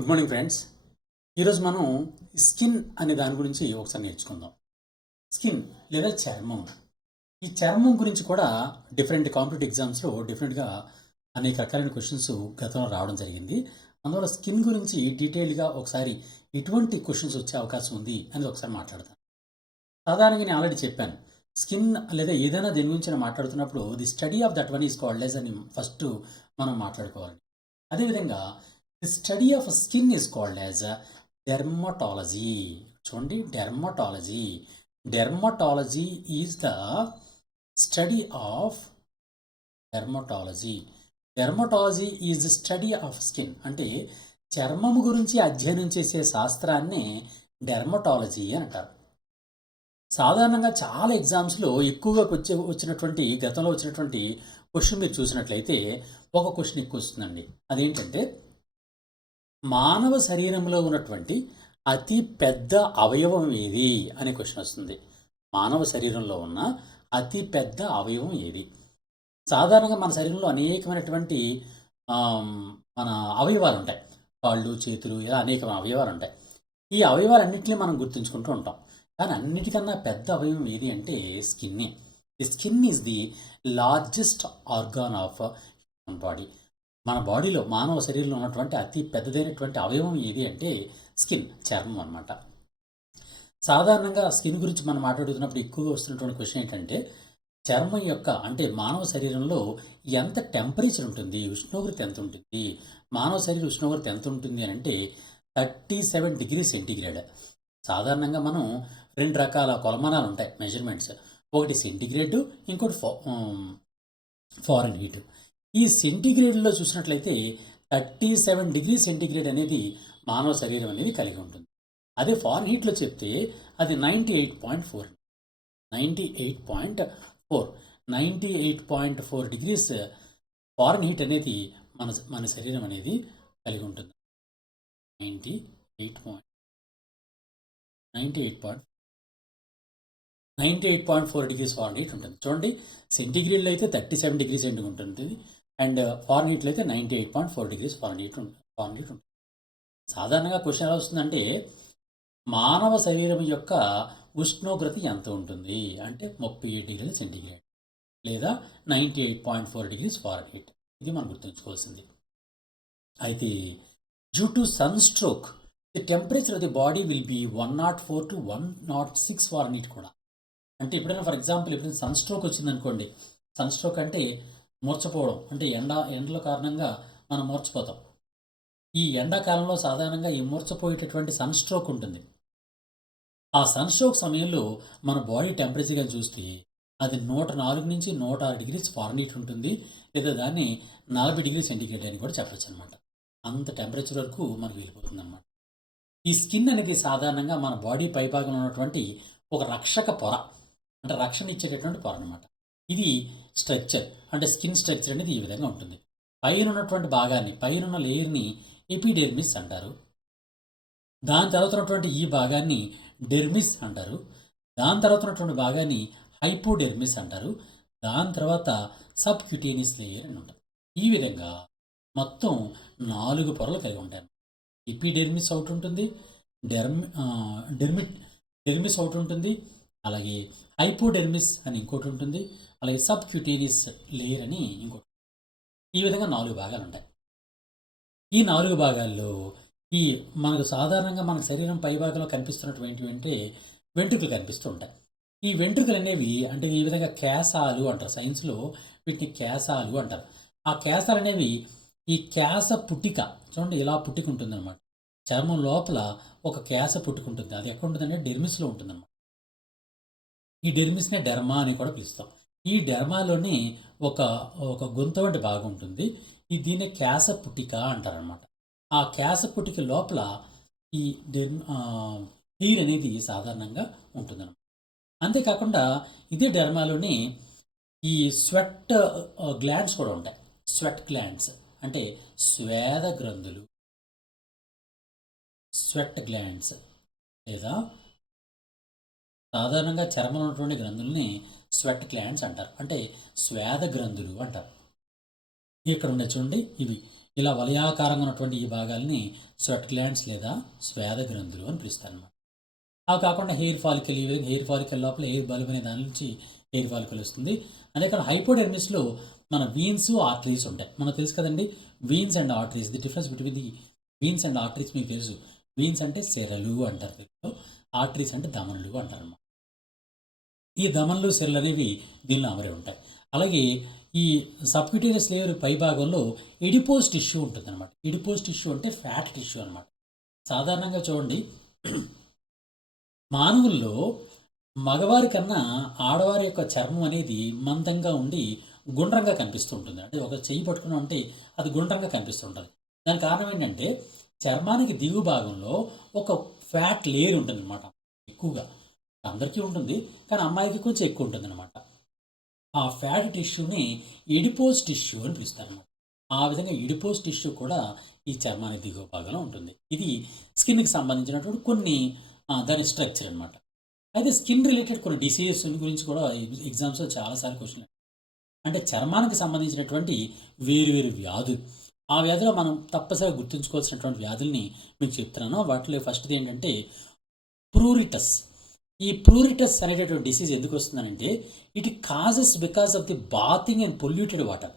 Good morning friends. ఈరోజు మనం skin అనే దాని గురించి ఒకసారి నేర్చుకుందాం. స్కిన్ లేదా చర్మం. ఈ చర్మం గురించి కూడా డిఫరెంట్ కాంపిటేటివ్ ఎగ్జామ్స్లో డిఫరెంట్గా అనేక రకాలైన క్వశ్చన్స్ గతంలో రావడం జరిగింది. అందువల్ల స్కిన్ గురించి డీటెయిల్గా ఒకసారి ఎటువంటి క్వశ్చన్స్ వచ్చే అవకాశం ఉంది అనేది ఒకసారి మాట్లాడతాను. సాధారణంగా నేను ఆల్రెడీ చెప్పాను. స్కిన్ లేదా ఏదైనా దేని గురించి మాట్లాడుతున్నప్పుడు the study of that one is called as అని ఫస్ట్ మనం మాట్లాడుకోవాలి. అదేవిధంగా the study of skin is called as dermatology. చూడండి, dermatology. Dermatology is the study of dermatology. Dermatology is the study of skin. అంటే చర్మము గురించి అధ్యయనం చేసే శాస్త్రాన్ని డెర్మటాలజీ అని అంటారు. సాధారణంగా చాలా ఎగ్జామ్స్లో ఎక్కువగా వచ్చినటువంటి గతంలో వచ్చినటువంటి క్వశ్చన్ మీరు చూసినట్లయితే ఒక క్వశ్చన్ ఎక్కువ వస్తుందండి. అదేంటంటే మానవ శరీరంలో ఉన్నటువంటి అతి పెద్ద అవయవం ఏది అనే క్వశ్చన్ వస్తుంది. మానవ శరీరంలో ఉన్న అతి పెద్ద అవయవం ఏది? సాధారణంగా మన శరీరంలో అనేకమైనటువంటి మన అవయవాలు ఉంటాయి. కాళ్ళు, చేతులు, ఇలా అనేక అవయవాలు ఉంటాయి. ఈ అవయవాలన్నింటినీ మనం గుర్తుంచుకుంటూ ఉంటాం. కానీ అన్నిటికన్నా పెద్ద అవయవం ఏది అంటే స్కిన్నే. The skin is the largest organ of human body. మన బాడీలో మానవ శరీరంలో ఉన్నటువంటి అతి పెద్దదైనటువంటి అవయవం ఏది అంటే స్కిన్, చర్మం అన్నమాట. సాధారణంగా స్కిన్ గురించి మనం మాట్లాడుతున్నప్పుడు ఎక్కువగా వస్తున్నటువంటి క్వశ్చన్ ఏంటంటే చర్మం యొక్క అంటే మానవ శరీరంలో ఎంత టెంపరేచర్ ఉంటుంది, ఉష్ణోగ్రత ఎంత ఉంటుంది, మానవ శరీర ఉష్ణోగ్రత ఎంత ఉంటుంది అని అంటే 37 డిగ్రీ సెంటీగ్రేడ్. సాధారణంగా మనం రెండు రకాల కొలమానాలు ఉంటాయి, మెజర్మెంట్స్. ఒకటి సెంటీగ్రేడ్, ఇంకోటి ఫారెన్ హీట్. ఈ సెంటీగ్రేడ్లో చూసినట్లయితే 37 డిగ్రీ సెంటీగ్రేడ్ అనేది మానవ శరీరం అనేది కలిగి ఉంటుంది. అదే ఫారెన్ హీట్లో చెప్తే అది 98.4 98.4 డిగ్రీస్ ఫారెన్ హీట్ అనేది మన శరీరం అనేది కలిగి ఉంటుంది. 98.4 డిగ్రీస్ ఫారెన్ హీట్ ఉంటుంది. చూడండి, సెంటీగ్రేడ్లో అయితే 37 డిగ్రీ సెంటీగ్రేడ్ ఉంటుంది, అండ్ ఫారెన్ హీట్లో అయితే 98.4 డిగ్రీస్ ఫారెన్ హీట్ ఉంటుంది. సాధారణంగా క్వశ్చన్ ఎలా వస్తుందంటే మానవ శరీరం యొక్క ఉష్ణోగ్రత ఎంత ఉంటుంది అంటే 37 డిగ్రీల సెంటీగ్రేడ్ లేదా 98.4 డిగ్రీస్ ఫారెన్ హీట్. ఇది మనం గుర్తుంచుకోవాల్సింది. అయితే due to sunstroke the temperature of the body will be 104 to 106 Fahrenheit కూడా. అంటే ఎప్పుడైనా ఫర్ ఎగ్జాంపుల్ ఎప్పుడైనా సన్ స్ట్రోక్ వచ్చిందనుకోండి. సన్ స్ట్రోక్ అంటే మూర్చపోవడం, అంటే ఎండల కారణంగా మనం మూర్చపోతాం. ఈ ఎండాకాలంలో సాధారణంగా ఈ మూర్చపోయేటటువంటి సన్ స్ట్రోక్ ఉంటుంది. ఆ సన్ స్ట్రోక్ సమయంలో మన బాడీ టెంపరేచర్గా చూస్తే అది 104 నుంచి 106 డిగ్రీస్ ఫారెన్ హీట్ ఉంటుంది, లేదా దాన్ని 40 డిగ్రీ సెంటీగ్రేడ్ అని కూడా చెప్పచ్చు అనమాట. అంత టెంపరేచర్ వరకు మనకు వెళ్ళిపోతుంది అనమాట. ఈ స్కిన్ అనేది సాధారణంగా మన బాడీ పైభాగంలో ఉన్నటువంటి ఒక రక్షక పొర, అంటే రక్షణ ఇచ్చేటటువంటి పొర అనమాట. ఇది స్ట్రక్చర్, అంటే స్కిన్ స్ట్రక్చర్ అనేది ఈ విధంగా ఉంటుంది. పైన ఉన్నటువంటి భాగాన్ని, పైన ఉన్న లేయర్ని ఎపిడెర్మిస్ అంటారు. దాని తర్వాత ఉన్నటువంటి ఈ భాగాన్ని డెర్మిస్ అంటారు. దాని తర్వాత ఉన్నటువంటి భాగాన్ని హైపోడెర్మిస్ అంటారు. దాని తర్వాత సబ్క్యూటేనియస్ లేయర్ అని ఉంటుంది. ఈ విధంగా మొత్తం 4 పొరలు కలిగి ఉంటాయి. ఎపిడెర్మిస్ ఒకటి ఉంటుంది, డెర్మిస్ ఒకటి ఉంటుంది, అలాగే హైపోడెర్మిస్ అని ఇంకోటి ఉంటుంది, అలాగే సబ్క్యూటేనియస్ లేయర్ అని ఇంకోటి. ఈ విధంగా 4 భాగాలు ఉంటాయి. ఈ 4 భాగాల్లో ఈ మనకు సాధారణంగా మన శరీరం పైభాగంలో కనిపిస్తున్నటువంటి వెంట్రుకలు కనిపిస్తూ ఉంటాయి. ఈ వెంట్రుకలు అనేవి అంటే ఈ విధంగా కేశాలు అంటారు. సైన్స్లో వీటిని కేశాలు అంటారు. ఆ కేశాలు అనేవి ఈ కేశ పుట్టిక, చూడండి ఇలా పుట్టిక ఉంటుందన్నమాట. చర్మం లోపల ఒక కేశ పుట్టిక ఉంటుంది. అది ఎక్కడ ఉంటుందంటే డెర్మిస్లో ఉంటుందన్నమాట. ఈ డెర్మిస్నే డెర్మా అని కూడా పిలుస్తాం. ఈ డెర్మాలోనే ఒక గుంత వంటి భాగం ఉంటుంది. దీన్ని కేశ పుట్టిక అంటారనమాట. ఆ కేశ పుట్టిక లోపల ఈ హెయిర్ అనేది సాధారణంగా ఉంటుందన్నమాట. అంతేకాకుండా ఇదే డెర్మాలోనే ఈ స్వెట్ గ్లాండ్స్ కూడా ఉంటాయి. స్వెట్ గ్లాండ్స్ అంటే స్వేద గ్రంథులు, స్వెట్ గ్లాండ్స్ లేదా సాధారణంగా చర్మంలో ఉన్నటువంటి గ్రంథుల్ని స్వెట్ గ్లాండ్స్ అంటారు, అంటే స్వేద గ్రంథులు అంటారు. ఇక్కడ ఉండే చూడండి, ఇవి ఇలా వలయాకారంగా ఉన్నటువంటి ఈ భాగాల్ని స్వెట్ గ్లాండ్స్ లేదా స్వేద గ్రంథులు అని పిలుస్తారు అన్నమాట. అవి కాకుండా హెయిర్ ఫాలికల్, ఈ విధంగా హెయిర్ ఫాలికల్ లోపల హెయిర్ బల్బ్ అనే దాని నుంచి హెయిర్ ఫాలికల్ వస్తుంది. అదే కాకుండా హైపోడెర్మిస్లో మన వీన్స్, ఆర్టరీస్ ఉంటాయి. మనకు తెలుసు కదండి, veins and arteries. The difference between the veins and arteries మీకు తెలుసు. వీన్స్ అంటే సెరలు అంటారు తెలుగులో, ఆర్టరీస్ అంటే ధమనులు అంటారు అన్నమాట. ఈ ధమనులు, సెరలు అనేవి దీనిలో అమరే ఉంటాయి. అలాగే ఈ సబ్క్యూటేనియస్ లేయర్ పై భాగంలో ఎడిపోజ్ టిష్యూ ఉంటుంది అనమాట. ఎడిపోజ్ టిష్యూ అంటే ఫ్యాట్ టిష్యూ అనమాట. సాధారణంగా చూడండి, మానవుల్లో మగవారి కన్నా ఆడవారి యొక్క చర్మం అనేది మందంగా ఉండి గుండ్రంగా కనిపిస్తూ ఉంటుంది. అంటే ఒక చెయ్యి పట్టుకున్నాం అంటే అది గుండ్రంగా కనిపిస్తుంటుంది. దానికి కారణం ఏంటంటే చర్మానికి దిగు భాగంలో ఒక ఫ్యాట్ లేయర్ ఉంటుంది అనమాట. ఎక్కువగా అందరికీ ఉంటుంది, కానీ అమ్మాయికి కొంచెం ఎక్కువ ఉంటుంది అనమాట. ఆ ఫ్యాట్ టిష్యూని ఎడిపోజ్ టిష్యూ అని పిలుస్తారు అనమాట. ఆ విధంగా ఎడిపోజ్ టిష్యూ కూడా ఈ చర్మానికి దిగువ భాగంలో ఉంటుంది. ఇది స్కిన్కి సంబంధించినటువంటి కొన్ని దాని స్ట్రక్చర్ అనమాట. అయితే స్కిన్ రిలేటెడ్ కొన్ని డిసీజెస్ గురించి కూడా ఎగ్జామ్స్లో చాలాసార్లు క్వశ్చన్, అంటే చర్మానికి సంబంధించినటువంటి వేరు వేరు వ్యాధులు, ఆ వ్యాధిలో మనం తప్పనిసరిగా గుర్తుంచుకోవాల్సినటువంటి వ్యాధుల్ని మీకు చెప్తున్నాను. వాటిలో ఫస్ట్ది ఏంటంటే ప్రూరిటస్. ఈ ప్రూరిటస్ అనేటటువంటి డిసీజ్ ఎందుకు వస్తుందంటే it causes because of the bathing and polluted water.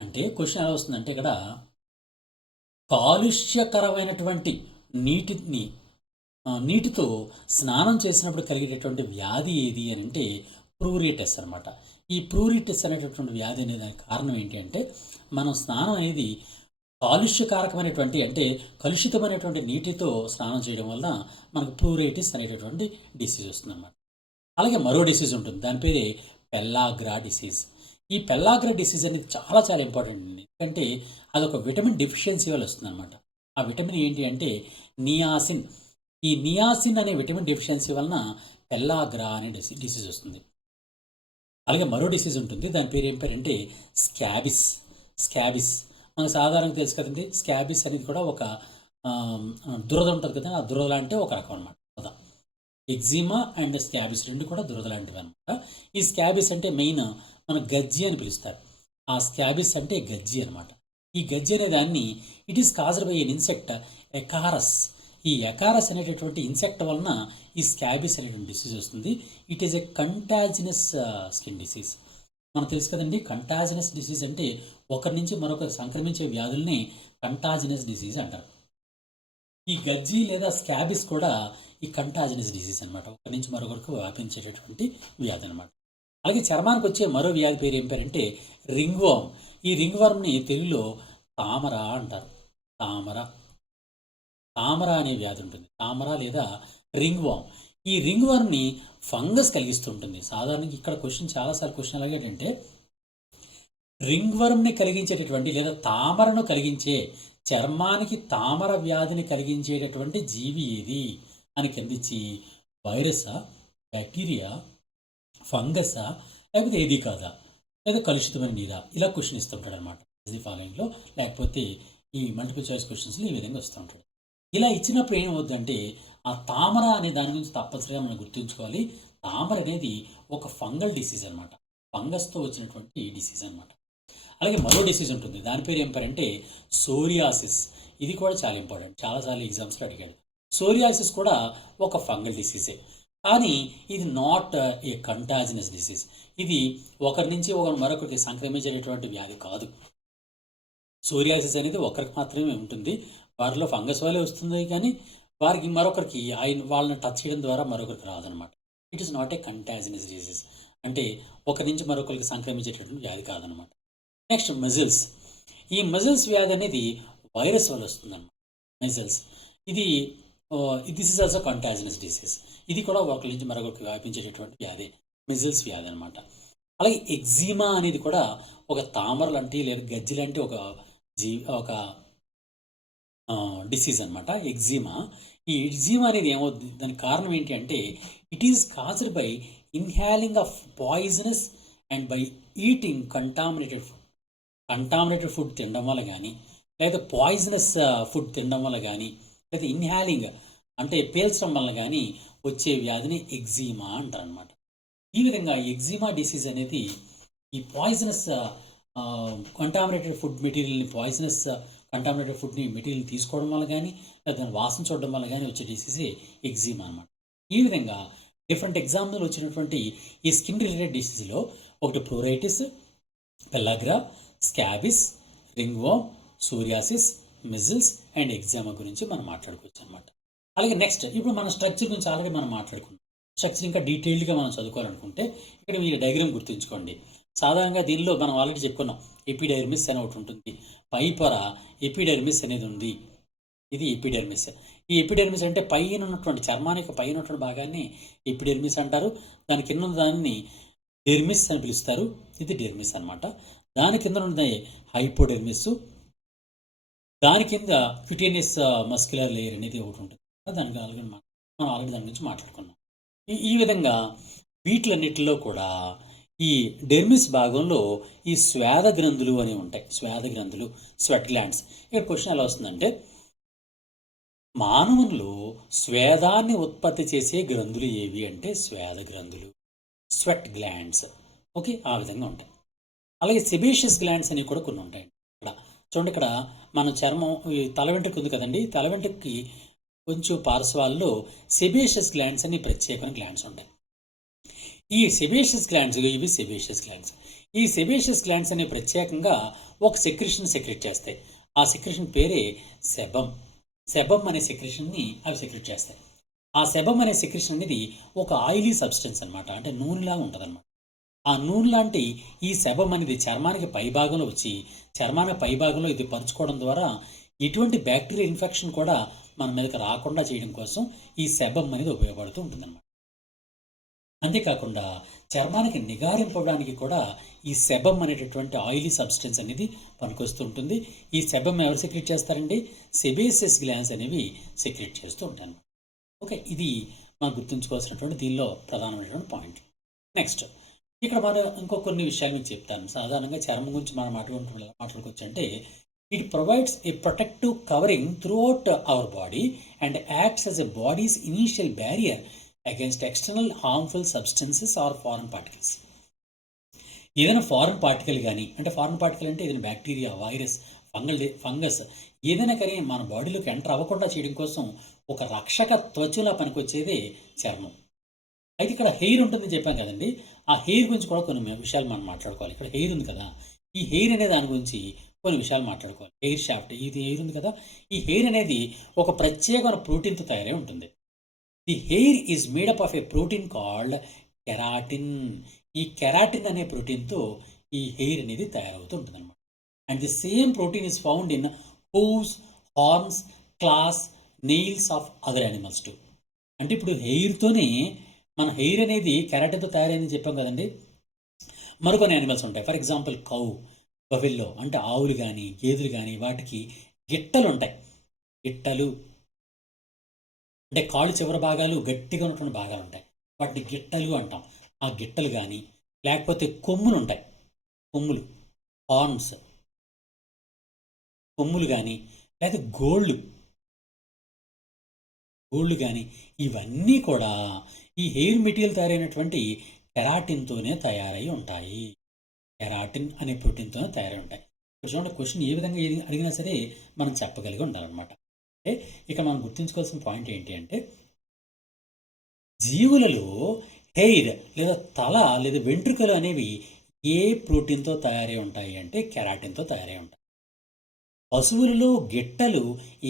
అంటే క్వశ్చన్ ఎలా వస్తుందంటే ఇక్కడ కాలుష్యకరమైనటువంటి నీటితో స్నానం చేసినప్పుడు కలిగేటటువంటి వ్యాధి ఏది అని అంటే ప్రూరిటస్ అనమాట. ఈ ప్రూరిటస్ అనేటటువంటి వ్యాధి అనే దానికి కారణం ఏంటి అంటే మనం స్నానం అనేది కాలుష్యకారకమైనటువంటి, అంటే కలుషితమైనటువంటి నీటితో స్నానం చేయడం వల్ల మనకు ప్రూరైటిస్ అనేటటువంటి డిసీజ్ వస్తుంది అన్నమాట. అలాగే మరో డిసీజ్ ఉంటుంది, దాని పేరే పెల్లాగ్రా డిసీజ్. ఈ పెల్లాగ్రా డిసీజ్ అనేది చాలా చాలా ఇంపార్టెంట్ అండి, ఎందుకంటే అదొక విటమిన్ డెఫిషియన్సీ వల్ల వస్తుంది అనమాట. ఆ విటమిన్ ఏంటి అంటే నియాసిన్. ఈ నియాసిన్ అనే విటమిన్ డెఫిషియన్సీ వలన పెల్లాగ్రా అనే డిసీజ్ వస్తుంది. అలాగే మరో డిసీజ్ ఉంటుంది, దాని పేరు ఏం పేరు అంటే స్కాబిస్. మనకు సాధారణంగా తెలుసు కదండి, స్కాబిస్ అనేది కూడా ఒక దురద ఉంటుంది కదా, ఆ దురద లాంటి ఒక రకం అనమాట. దురద, ఎగ్జిమా అండ్ స్కాబిస్ రెండు కూడా దురద లాంటివి అనమాట. ఈ స్కాబిస్ అంటే మెయిన్ మన గజ్జి అని పిలుస్తారు. ఆ స్కాబిస్ అంటే గజ్జి అనమాట. ఈ గజ్జి అనే దాన్ని it is caused by an insect acarus. ఈ ఎకారస్ అనేటటువంటి ఇన్సెక్ట్ వలన ఈ స్కాబిస్ అనేటువంటి డిసీజ్ వస్తుంది. It is a contagious skin disease. మనకు తెలుసు కదండి, కంటాజినస్ డిసీజ్ అంటే ఒకరి నుంచి మరొకరు సంక్రమించే వ్యాధుల్ని కంటాజినస్ డిసీజ్ అంటారు. ఈ గజ్జి లేదా స్కాబిస్ కూడా ఈ కంటాజినస్ డిసీజ్ అనమాట, ఒకరి నుంచి మరొకరికి వ్యాపించేటటువంటి వ్యాధి అనమాట. అలాగే చర్మానికి వచ్చే మరో వ్యాధి పేరు ఏం పేరంటే రింగ్ వార్మ్. ఈ రింగ్ వార్మ్ని తెలుగులో తామర అంటారు. తామర అనే వ్యాధి ఉంటుంది, తామర లేదా రింగ్ వార్మ్. ఈ రింగ్ వార్మ్ని ఫంగస్ కలిగిస్తుంటుంది. సాధారణంగా ఇక్కడ చాలాసార్లు క్వశ్చన్ అలాగే ఏంటంటే రింగ్ వర్మ్ని కలిగించేటటువంటి లేదా తామరను కలిగించే, చర్మానికి తామర వ్యాధిని కలిగించేటటువంటి జీవి ఏది అని కిందిచ్చి వైరసా, బ్యాక్టీరియా, ఫంగసా, లేకపోతే ఏది కాదా, లేదా కలుషితమైన నీరా, ఇలా క్వశ్చన్ ఇస్తుంటాడు అనమాట ఇది ఫాలోయింగ్లో. లేకపోతే ఈ మల్టిపుల్ చాయిస్ క్వశ్చన్స్లో ఈ విధంగా వస్తూ ఉంటాడు. ఇలా ఇచ్చినప్పుడు ఏమవుతుందంటే ఆ తామర అనే దాని గురించి తప్పనిసరిగా మనం గుర్తుంచుకోవాలి. తామర అనేది ఒక ఫంగల్ డిసీజ్ అనమాట, ఫంగస్తో వచ్చినటువంటి డిసీజ్ అనమాట. అలాగే మరో డిసీజ్ ఉంటుంది, దాని పేరు ఏం పేరంటే సోరియాసిస్. ఇది కూడా చాలా ఇంపార్టెంట్, చాలాసార్లు ఎగ్జామ్స్లో అడిగాడు. సోరియాసిస్ కూడా ఒక ఫంగల్ డిసీజే, కానీ ఇది నాట్ ఏ కంటాజినస్ డిసీజ్. ఇది ఒకరి నుంచి మరొకరికి సంక్రమించేటటువంటి వ్యాధి కాదు. సోరియాసిస్ అనేది ఒకరికి మాత్రమే ఉంటుంది, వారిలో ఫంగస్ వల్లే వస్తుంది, కానీ వారికి మరొకరికి వాళ్ళని టచ్ చేయడం ద్వారా మరొకరికి రాదనమాట. It is not a contagious disease, అంటే ఒకరి నుంచి మరొకరికి సంక్రమించేటటువంటి వ్యాధి కాదనమాట. Next measles. ఈ మెజిల్స్ వ్యాధి అనేది వైరస్ వల్ల వస్తుందన్నమాట. Measles this is also contagious disease. ఇది కూడా ఒకరి నుంచి మరొకరికి వ్యాపించేటటువంటి వ్యాధి, మెజిల్స్ వ్యాధి అనమాట. అలాగే ఎగ్జిమా అనేది కూడా ఒక తామర లాంటి లేదా గజ్జి లాంటి ఒక డిసీజ్ అనమాట, ఎగ్జిమా. ఈ ఎగ్జిమా అనేది ఏమవుతుంది, దానికి కారణం ఏంటి అంటే it is caused by inhaling of poisonous and by eating contaminated food తినడం వల్ల కానీ, లేదా పాయిజనస్ ఫుడ్ తినడం వల్ల కానీ, లేదా ఇన్హాలింగ్ అంటే పీల్చడం వల్ల కానీ వచ్చే వ్యాధిని ఎగ్జిమా అంటారు అనమాట. ఈ విధంగా ఎగ్జిమా డిసీజ్ అనేది ఈ పాయిజనస్ కంటామినేటెడ్ ఫుడ్ మెటీరియల్ని పాయిజనస్ కంటామినేటెడ్ ఫుడ్ని మెటీరియల్ తీసుకోవడం వల్ల కానీ లేదా దాని వాసన చూడడం వల్ల కానీ వచ్చే డిసీజే ఎగ్జిమా అనమాట. ఈ విధంగా డిఫరెంట్ ఎగ్జాంపుల్ వచ్చినటువంటి ఈ స్కిన్ రిలేటెడ్ డిసీజ్లో ఒకటి ప్లూరైటిస్, pellagra, scabies, రింగ్వామ్, psoriasis, measles and ఎగ్జామా గురించి మనం మాట్లాడుకోవచ్చు అనమాట. అలాగే నెక్స్ట్ ఇప్పుడు మన స్ట్రక్చర్ గురించి ఆల్రెడీ మనం మాట్లాడుకున్నాం. స్ట్రక్చర్ ఇంకా డీటెయిల్డ్గా మనం చదువుకోవాలనుకుంటే ఇక్కడ మీరు డయాగ్రామ్ గుర్తుంచుకోండి. సాధారణంగా దీనిలో మనం ఆల్రెడీ చెప్పుకున్నాం, ఎపిడెర్మిస్ అని ఒకటి ఉంటుంది, పై పొర ఎపిడెర్మిస్ అనేది ఉంది. ఇది ఎపిడెర్మిస్. ఈ ఎపిడెర్మిస్ అంటే పైన ఉన్నటువంటి చర్మానికి పైన ఉన్నటువంటి భాగాన్ని ఎపిడెర్మిస్ అంటారు. దాని కింద ఉన్న దాన్ని డెర్మిస్ అని పిలుస్తారు. ఇది డెర్మిస్ అనమాట. దాని కింద ఉన్న హైపోడెర్మిస్, దాని కింద క్యూటేనియస్ మస్క్యులర్ లేయర్ అనేది ఒకటి ఉంటుంది. దానికి మనం ఆల్రెడీ దాని గురించి మాట్లాడుకున్నాం. ఈ విధంగా వీటిలన్నిటిలో కూడా ఈ డెర్మిస్ భాగంలో ఈ శ్వేద గ్రంథులు అనేవి ఉంటాయి. శ్వేద గ్రంథులు, స్వెట్ గ్లాండ్స్. ఇక్కడ క్వశ్చన్ ఎలా వస్తుందంటే, మానవుల్లో స్వేదాన్ని ఉత్పత్తి చేసే గ్రంథులు ఏవి అంటే శ్వేద గ్రంథులు, స్వెట్ గ్లాండ్స్. ఓకే, ఆ విధంగా ఉంటాయి. అలాగే సెబేషియస్ గ్లాండ్స్ అనేవి కూడా కొన్ని ఉంటాయి. ఇక్కడ చూడండి, ఇక్కడ మన చర్మం ఈ తల వెంట్రుక ఉంది కదండి, తల వెంట్రుకకి కొంచెం పార్శ్వాల్లో సెబేషియస్ గ్లాండ్స్ అని ప్రత్యేకమైన గ్లాండ్స్ ఉంటాయి. ఈ సెబేషియస్ గ్లాండ్స్, ఇవి సెబేషియస్ గ్లాండ్స్. ఈ సెబేషియస్ గ్లాండ్స్ అనేవి ప్రత్యేకంగా ఒక సెక్రెషన్ సెక్రెట్ చేస్తాయి. ఆ సెక్రెషన్ పేరే సెబమ్. సెబమ్ అనే సెక్రెషన్ని అవి సెక్రెట్ చేస్తాయి. ఆ సెబమ్ అనే సెక్రెషన్ అనేది ఒక ఆయిలీ సబ్స్టెన్స్ అనమాట, అంటే నూనెలా ఉంటుంది అనమాట. ఆ నూనె లాంటి ఈ సెబమ్ అనేది చర్మానికి పైభాగంలో వచ్చి చర్మానికి పైభాగంలో ఇది పరుచుకోవడం ద్వారా ఎటువంటి బ్యాక్టీరియా ఇన్ఫెక్షన్ కూడా మన మీదకి రాకుండా చేయడం కోసం ఈ సెబమ్ అనేది ఉపయోగపడుతూ ఉంటుందన్నమాట. అంతేకాకుండా చర్మానికి నిగారింపడానికి కూడా ఈ సెబమ్ అనేటటువంటి ఆయిలీ సబ్స్టెన్స్ అనేది పనికొస్తూ ఉంటుంది. ఈ సెబమ్ ఎవరు సెక్రెట్ చేస్తారండి? సెబేసియస్ గ్లాండ్స్ అనేవి సెక్రెట్ చేస్తూ ఉంటాయి. ఓకే, ఇది మనం గుర్తుంచుకోవాల్సినటువంటి దీనిలో ప్రధానమైనటువంటి పాయింట్. నెక్స్ట్ ఇక్కడ మనం ఇంకో కొన్ని విషయాలు మీకు చెప్తాను. సాధారణంగా చర్మం గురించి మనం మాట్లాడుకోవచ్చు అంటే, it provides a protective covering throughout our body and acts as a body's initial barrier against external harmful substances or foreign particles. ఏదైనా ఫారెన్ పార్టికల్ కానీ, అంటే ఫారెన్ పార్టికల్ అంటే ఏదైనా బ్యాక్టీరియా, వైరస్, ఫంగస్ ఏదైనా కానీ మన బాడీలోకి ఎంటర్ అవ్వకుండా చేయడం కోసం ఒక రక్షక త్వచలా పనికొచ్చేదే చర్మం. అయితే ఇక్కడ హెయిర్ ఉంటుందని చెప్పాం కదండి, ఆ హెయిర్ గురించి కూడా కొన్ని విషయాలు మనం మాట్లాడుకోవాలి. ఇక్కడ హెయిర్ ఉంది కదా, ఈ హెయిర్ అనే దాని గురించి కొన్ని విషయాలు మాట్లాడుకోవాలి. హెయిర్ షాఫ్ట్, ఇది హెయిర్ ఉంది కదా, ఈ హెయిర్ అనేది ఒక ప్రత్యేకమైన ప్రోటీన్తో తయారై ఉంటుంది. The hair is made up of a protein called keratin. ఈ కెరాటిన్ అనే ప్రోటీన్తో ఈ హెయిర్ అనేది తయారవుతూ ఉంటుంది అనమాట. And the same protein is found in hooves, horns, claws, nails of other animals too. అంటే ఇప్పుడు హెయిర్తోనే మన హెయిర్ అనేది కెరాటిన్తో తయారైందని చెప్పాం కదండి. మరికొన్ని యానిమల్స్ ఉంటాయి. ఫర్ ఎగ్జాంపుల్ కౌ, బఫెల్లో అంటే ఆవులు కానీ గేదెలు కానీ వాటికి గిట్టలు ఉంటాయి. గిట్టలు అంటే కాళ్ళు చివరి భాగాలు గట్టిగా ఉన్నటువంటి భాగాలు ఉంటాయి, వాటిని గిట్టలు అంటాం. ఆ గిట్టలు కానీ లేకపోతే కొమ్ములు ఉంటాయి, కొమ్ములు, హార్న్స్, కొమ్ములు కానీ లేదా గోళ్ళు కానీ ఇవన్నీ కూడా ఈ హెయిర్ మెటీరియల్ తయారైనటువంటి కెరాటిన్తోనే తయారై ఉంటాయి. కెరాటిన్ అనే ప్రోటీన్తోనే తయారై ఉంటాయి. చూడండి, క్వశ్చన్ ఏ విధంగా అడిగినా సరే మనం చెప్పగలిగి ఉండాలన్నమాట. అంటే ఇక మనం గుర్తుంచుకోవాల్సిన పాయింట్ ఏంటి అంటే, జీవులలో హెయిర్ లేదా తల లేదా వెంట్రుకలు అనేవి ఏ ప్రోటీన్తో తయారై ఉంటాయి అంటే కెరాటిన్తో తయారై ఉంటాయి. పశువులలో గిట్టలు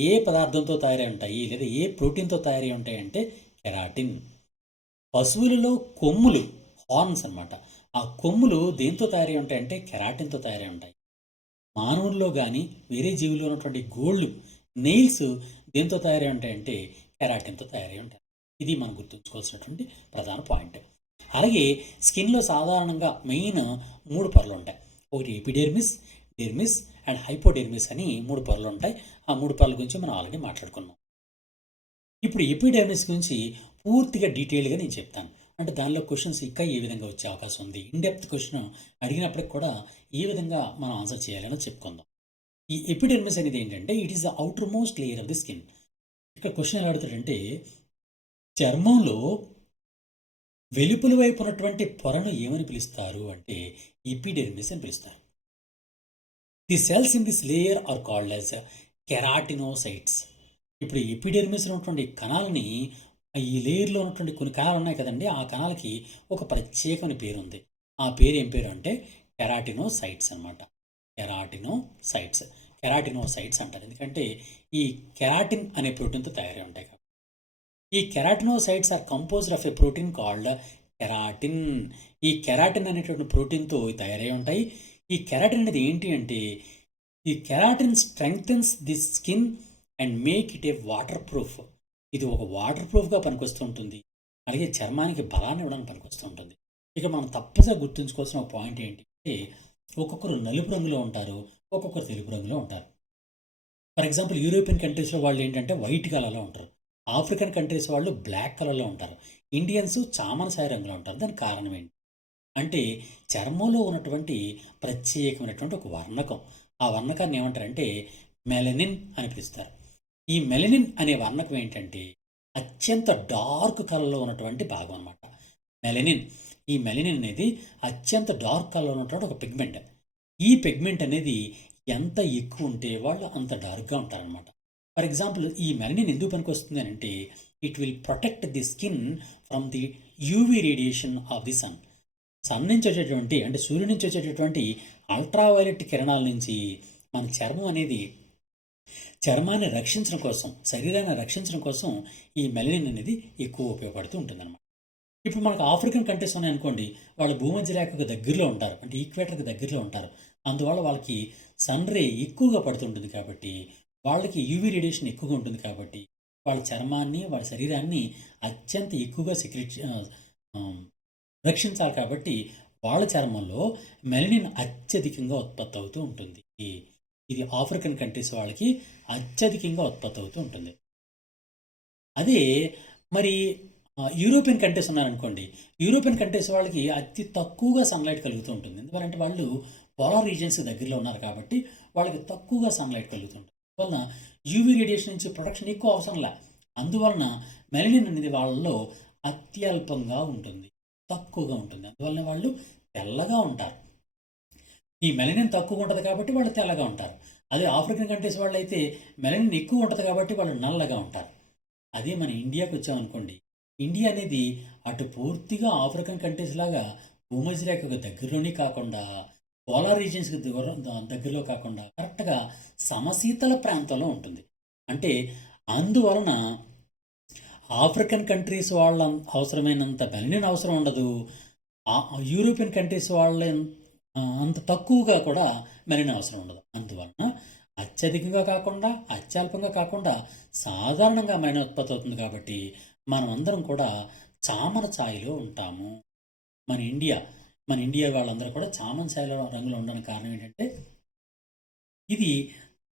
ఏ పదార్థంతో తయారై ఉంటాయి లేదా ఏ ప్రోటీన్తో తయారై ఉంటాయి అంటే కెరాటిన్. పశువులలో కొమ్ములు, హార్న్స్ అనమాట, ఆ కొమ్ములు దేంతో తయారై ఉంటాయంటే కెరాటిన్తో తయారై ఉంటాయి. మానవుల్లో కానీ వేరే జీవుల్లో ఉన్నటువంటి గోళ్ళు, నెయిల్స్ దేంతో తయారై ఉంటాయంటే కెరాటిన్తో తయారై ఉంటాయి. ఇది మనం గుర్తుంచుకోవాల్సినటువంటి ప్రధాన పాయింట్. అలాగే స్కిన్లో సాధారణంగా మెయిన్ 3 పొరలు ఉంటాయి. ఒకటి ఎపిడెర్మిస్, డెర్మిస్ అండ్ హైపోడెర్మిస్ అని 3 పొరలు ఉంటాయి. ఆ 3 పొరల గురించి మనం ఆల్రెడీ మాట్లాడుకున్నాం. ఇప్పుడు ఎపిడెర్మిస్ గురించి పూర్తిగా డీటెయిల్గా నేను చెప్తాను. అంటే దానిలో క్వశ్చన్స్ ఇంకా ఏ విధంగా వచ్చే అవకాశం ఉంది, ఇన్డెప్త్ క్వశ్చన్ అడిగినప్పటికి కూడా ఏ విధంగా మనం ఆన్సర్ చేయాలని చెప్పుకుందాం. ఈ ఎపిడెర్మిస్ అనేది ఏంటంటే it is the outer most layer of the skin. ఇక్కడ క్వశ్చన్ ఎలా అడుగుతాడంటే, చర్మంలో వెలుపల వైపు ఉన్నటువంటి పొరను ఏమని పిలుస్తారు అంటే ఎపిడెర్మిస్ అని పిలుస్తారు. The cells in this layer are called as keratinocytes. ఇప్పుడు ఎపిడెర్మిస్లో ఉన్నటువంటి కణాలని, ఈ లేయర్లో ఉన్నటువంటి కొన్ని కణాలు ఉన్నాయి కదండి, ఆ కణాలకి ఒక ప్రత్యేకమైన పేరు ఉంది. ఆ పేరు ఏం పేరు అంటే కెరాటినోసైట్స్ అనమాట. కెరాటినోసైట్స్ కెరాటినోసైట్స్ అంటారు. ఎందుకంటే ఈ కెరాటిన్ అనే ప్రోటీన్తో తయారై ఉంటాయి కాబట్టి. ఈ keratinocytes are composed of a protein called keratin. ఈ కెరాటిన్ అనేటువంటి ప్రోటీన్తో తయారై ఉంటాయి. ఈ కెరాటిన్ అనేది ఏంటి అంటే, ఈ keratin strengthens the skin and make it A water proof. ఇది ఒక వాటర్ ప్రూఫ్గా పనికొస్తూ ఉంటుంది. అలాగే చర్మానికి బలాన్ని ఇవ్వడానికి పనికొస్తూ ఉంటుంది. ఇక మనం తప్పనిసరిగా గుర్తుంచుకోవాల్సిన ఒక పాయింట్ ఏంటంటే, ఒక్కొక్కరు నలుపు రంగులో ఉంటారు, ఒక్కొక్కరు తెలుపు రంగులో ఉంటారు. ఫర్ ఎగ్జాంపుల్ యూరోపియన్ కంట్రీస్లో వాళ్ళు ఏంటంటే వైట్ కలర్లో ఉంటారు. ఆఫ్రికన్ కంట్రీస్ వాళ్ళు బ్లాక్ కలర్లో ఉంటారు. ఇండియన్స్ చామనసాయ రంగులో ఉంటారు. దానికి కారణం ఏంటి అంటే, చర్మంలో ఉన్నటువంటి ప్రత్యేకమైనటువంటి ఒక వర్ణకం. ఆ వర్ణకాన్ని ఏమంటారంటే మెలనిన్ అని పిలుస్తారు. ఈ మెలనిన్ అనే వర్ణకం ఏంటంటే అత్యంత డార్క్ కలర్లో ఉన్నటువంటి భాగం అనమాట మెలనిన్. ఈ మెలనిన్ అనేది అత్యంత డార్క్ కలర్లో ఉన్నటువంటి ఒక పిగ్మెంట్. ఈ పిగ్మెంట్ అనేది ఎంత ఎక్కువ ఉంటే వాళ్ళు అంత డార్క్గా ఉంటారనమాట. ఫర్ ఎగ్జాంపుల్, ఈ మెలనిన్ ఎందుకు పనికి వస్తుంది అని అంటే, it will protect the skin from the UV radiation of the sun. Sun నుంచి వచ్చేటువంటి, అంటే సూర్యుడి నుంచి వచ్చేటటువంటి అల్ట్రావైలెట్ కిరణాల నుంచి మన చర్మం అనేది, చర్మాన్ని రక్షించడం కోసం, శరీరాన్ని రక్షించడం కోసం ఈ మెలనిన్ అనేది ఎక్కువ ఉపయోగపడుతూ ఉంటుందన్నమాట. ఇప్పుడు మనకు ఆఫ్రికన్ కంట్రీస్ ఉన్నాయనుకోండి, వాళ్ళు భూమధ్య రేఖకు దగ్గరలో ఉంటారు, అంటే ఈక్వేటర్కి దగ్గరలో ఉంటారు. అందువల్ల వాళ్ళకి సన్ రే ఎక్కువగా పడుతుంటుంది కాబట్టి, వాళ్ళకి యూవీ రేడియేషన్ ఎక్కువగా ఉంటుంది కాబట్టి, వాళ్ళ చర్మాన్ని, వాళ్ళ శరీరాన్ని అత్యంత ఎక్కువగా రక్షించాలి కాబట్టి వాళ్ళ చర్మంలో మెలనిన్ అత్యధికంగా ఉత్పత్తి అవుతూ ఉంటుంది. ఇది ఆఫ్రికన్ కంట్రీస్ వాళ్ళకి అత్యధికంగా ఉత్పత్తి అవుతూ ఉంటుంది. అదే మరి యూరోపియన్ కంట్రీస్ ఉన్నారనుకోండి, యూరోపియన్ కంట్రీస్ వాళ్ళకి అతి తక్కువగా సన్లైట్ కలుగుతూ ఉంటుంది. ఎందుకంటే వాళ్ళు పోలార్ రీజియన్స్ దగ్గరలో ఉన్నారు కాబట్టి వాళ్ళకి తక్కువగా సన్లైట్ కలుగుతుంటుంది. అందువలన యూవీ రేడియేషన్ నుంచి ప్రొటెక్షన్ ఎక్కువ అవసరంలా. అందువలన మెలనిన్ అనేది వాళ్ళలో అత్యల్పంగా ఉంటుంది, తక్కువగా ఉంటుంది. అందువలన వాళ్ళు తెల్లగా ఉంటారు. ఈ మెలనిన్ తక్కువ ఉంటుంది కాబట్టి వాళ్ళు తెల్లగా ఉంటారు. అదే ఆఫ్రికన్ కంట్రీస్ వాళ్ళు అయితే మెలనిన్ ఎక్కువ ఉంటుంది కాబట్టి వాళ్ళు నల్లగా ఉంటారు. అదే మన ఇండియాకి వచ్చామనుకోండి, ఇండియా అనేది అటు పూర్తిగా ఆఫ్రికన్ కంట్రీస్ లాగా భూమధ్య రేఖకు దగ్గరలోనే కాకుండా, పోలార్ రీజియన్స్కి దగ్గరలో కాకుండా కరెక్ట్గా సమశీతల ప్రాంతంలో ఉంటుంది. అంటే అందువలన ఆఫ్రికన్ కంట్రీస్ వాళ్ళ అవసరమైనంత మెలనిన్ అవసరం ఉండదు. యూరోపియన్ కంట్రీస్ వాళ్ళ అంత తక్కువగా కూడా మెలనిన్ అవసరం ఉండదు. అందువలన అత్యధికంగా కాకుండా, అత్యల్పంగా కాకుండా సాధారణంగా మెలనిన్ ఉత్పత్తి అవుతుంది. కాబట్టి మనం అందరం కూడా చామన ఛాయలో ఉంటాము. మన ఇండియా వాళ్ళందరూ కూడా చామన ఛాయలో రంగులో ఉండడానికి కారణం ఏంటంటే, ఇది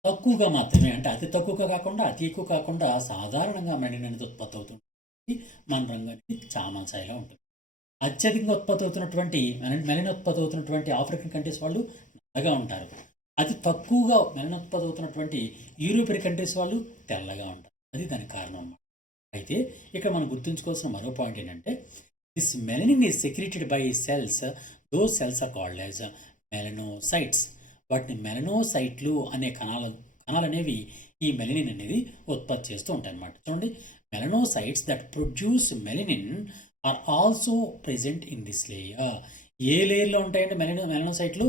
తక్కువగా మాత్రమే, అంటే అతి తక్కువగా కాకుండా అతి ఎక్కువ కాకుండా సాధారణంగా మెలనిన్ అనేది ఉత్పత్తి అవుతుంది. మన రంగు అనేది చామన ఛాయలో ఉంటుంది. అత్యధికంగా ఉత్పత్తి అవుతున్నటువంటి మెలనిన్ ఉత్పత్తి అవుతున్నటువంటి ఆఫ్రికన్ కంట్రీస్ వాళ్ళు నల్లగా ఉంటారు. అతి తక్కువగా మెలనిన్ ఉత్పత్తి అవుతున్నటువంటి యూరోపియన్ కంట్రీస్ వాళ్ళు తెల్లగా ఉంటారు. అది దానికి కారణం అన్నమాట. అయితే ఇక్కడ మనం గుర్తుంచుకోవాల్సిన మరో పాయింట్ ఏంటంటే, this melanin is secreted by cells. Those cells are called as melanocytes. వాటిని మెలనోసైట్లు అనే కణాలు అనేవి ఈ మెలనిన్ అనేది ఉత్పత్తి చేస్తూ ఉంటాయి అన్నమాట. చూడండి, melanocytes that produce melanin are also present in this layer. ఏ లేయర్లో ఉంటాయంటే మెలనోసైట్లు?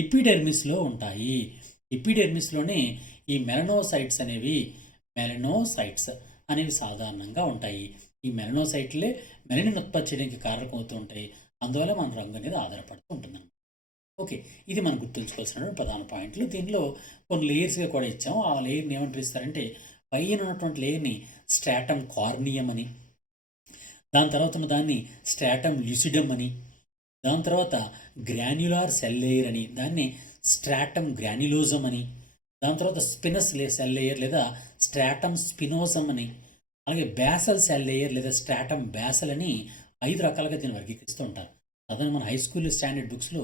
ఎపిడెర్మిస్లో ఉంటాయి. ఎపిడెర్మిస్లోనే ఈ మెలనోసైట్స్ అనేవి సాధారణంగా ఉంటాయి. ఈ మెలనోసైట్లే మెలనిన్ ఉత్పత్తి చేయడానికి కారణమవుతూ ఉంటాయి. అందువల్ల మన రంగు అనేది ఆధారపడుతూ ఉంటుంది. ఓకే, ఇది మనం గుర్తుంచుకోవాల్సిన ప్రధాన పాయింట్లు. దీనిలో కొన్ని లేయర్స్గా కూడా ఇచ్చాము. ఆ లేయర్ని ఏమని పిలుస్తారంటే, పైన ఉన్నటువంటి లేయర్ని స్ట్రాటమ్ కార్నియం అని, దాని తర్వాత ఉన్న దాన్ని స్ట్రాటమ్ ల్యూసిడమ్ అని, దాని తర్వాత గ్రాన్యులార్ సెల్ లేయర్ అని, దాన్ని స్ట్రాటమ్ గ్రాన్యులోజమ్ అని, దాని తర్వాత స్పినస్ సెల్ లేయర్ లేదా స్ట్రాటమ్ స్పినోజమ్ అని, అలాగే బ్యాసల్ సెల్ లేయర్ లేదా స్ట్రాటమ్ బ్యాసల్ అని 5 రకాలుగా దీన్ని వర్గీకరిస్తూ ఉంటారు. అదే మన హై స్కూల్ స్టాండర్డ్ బుక్స్లో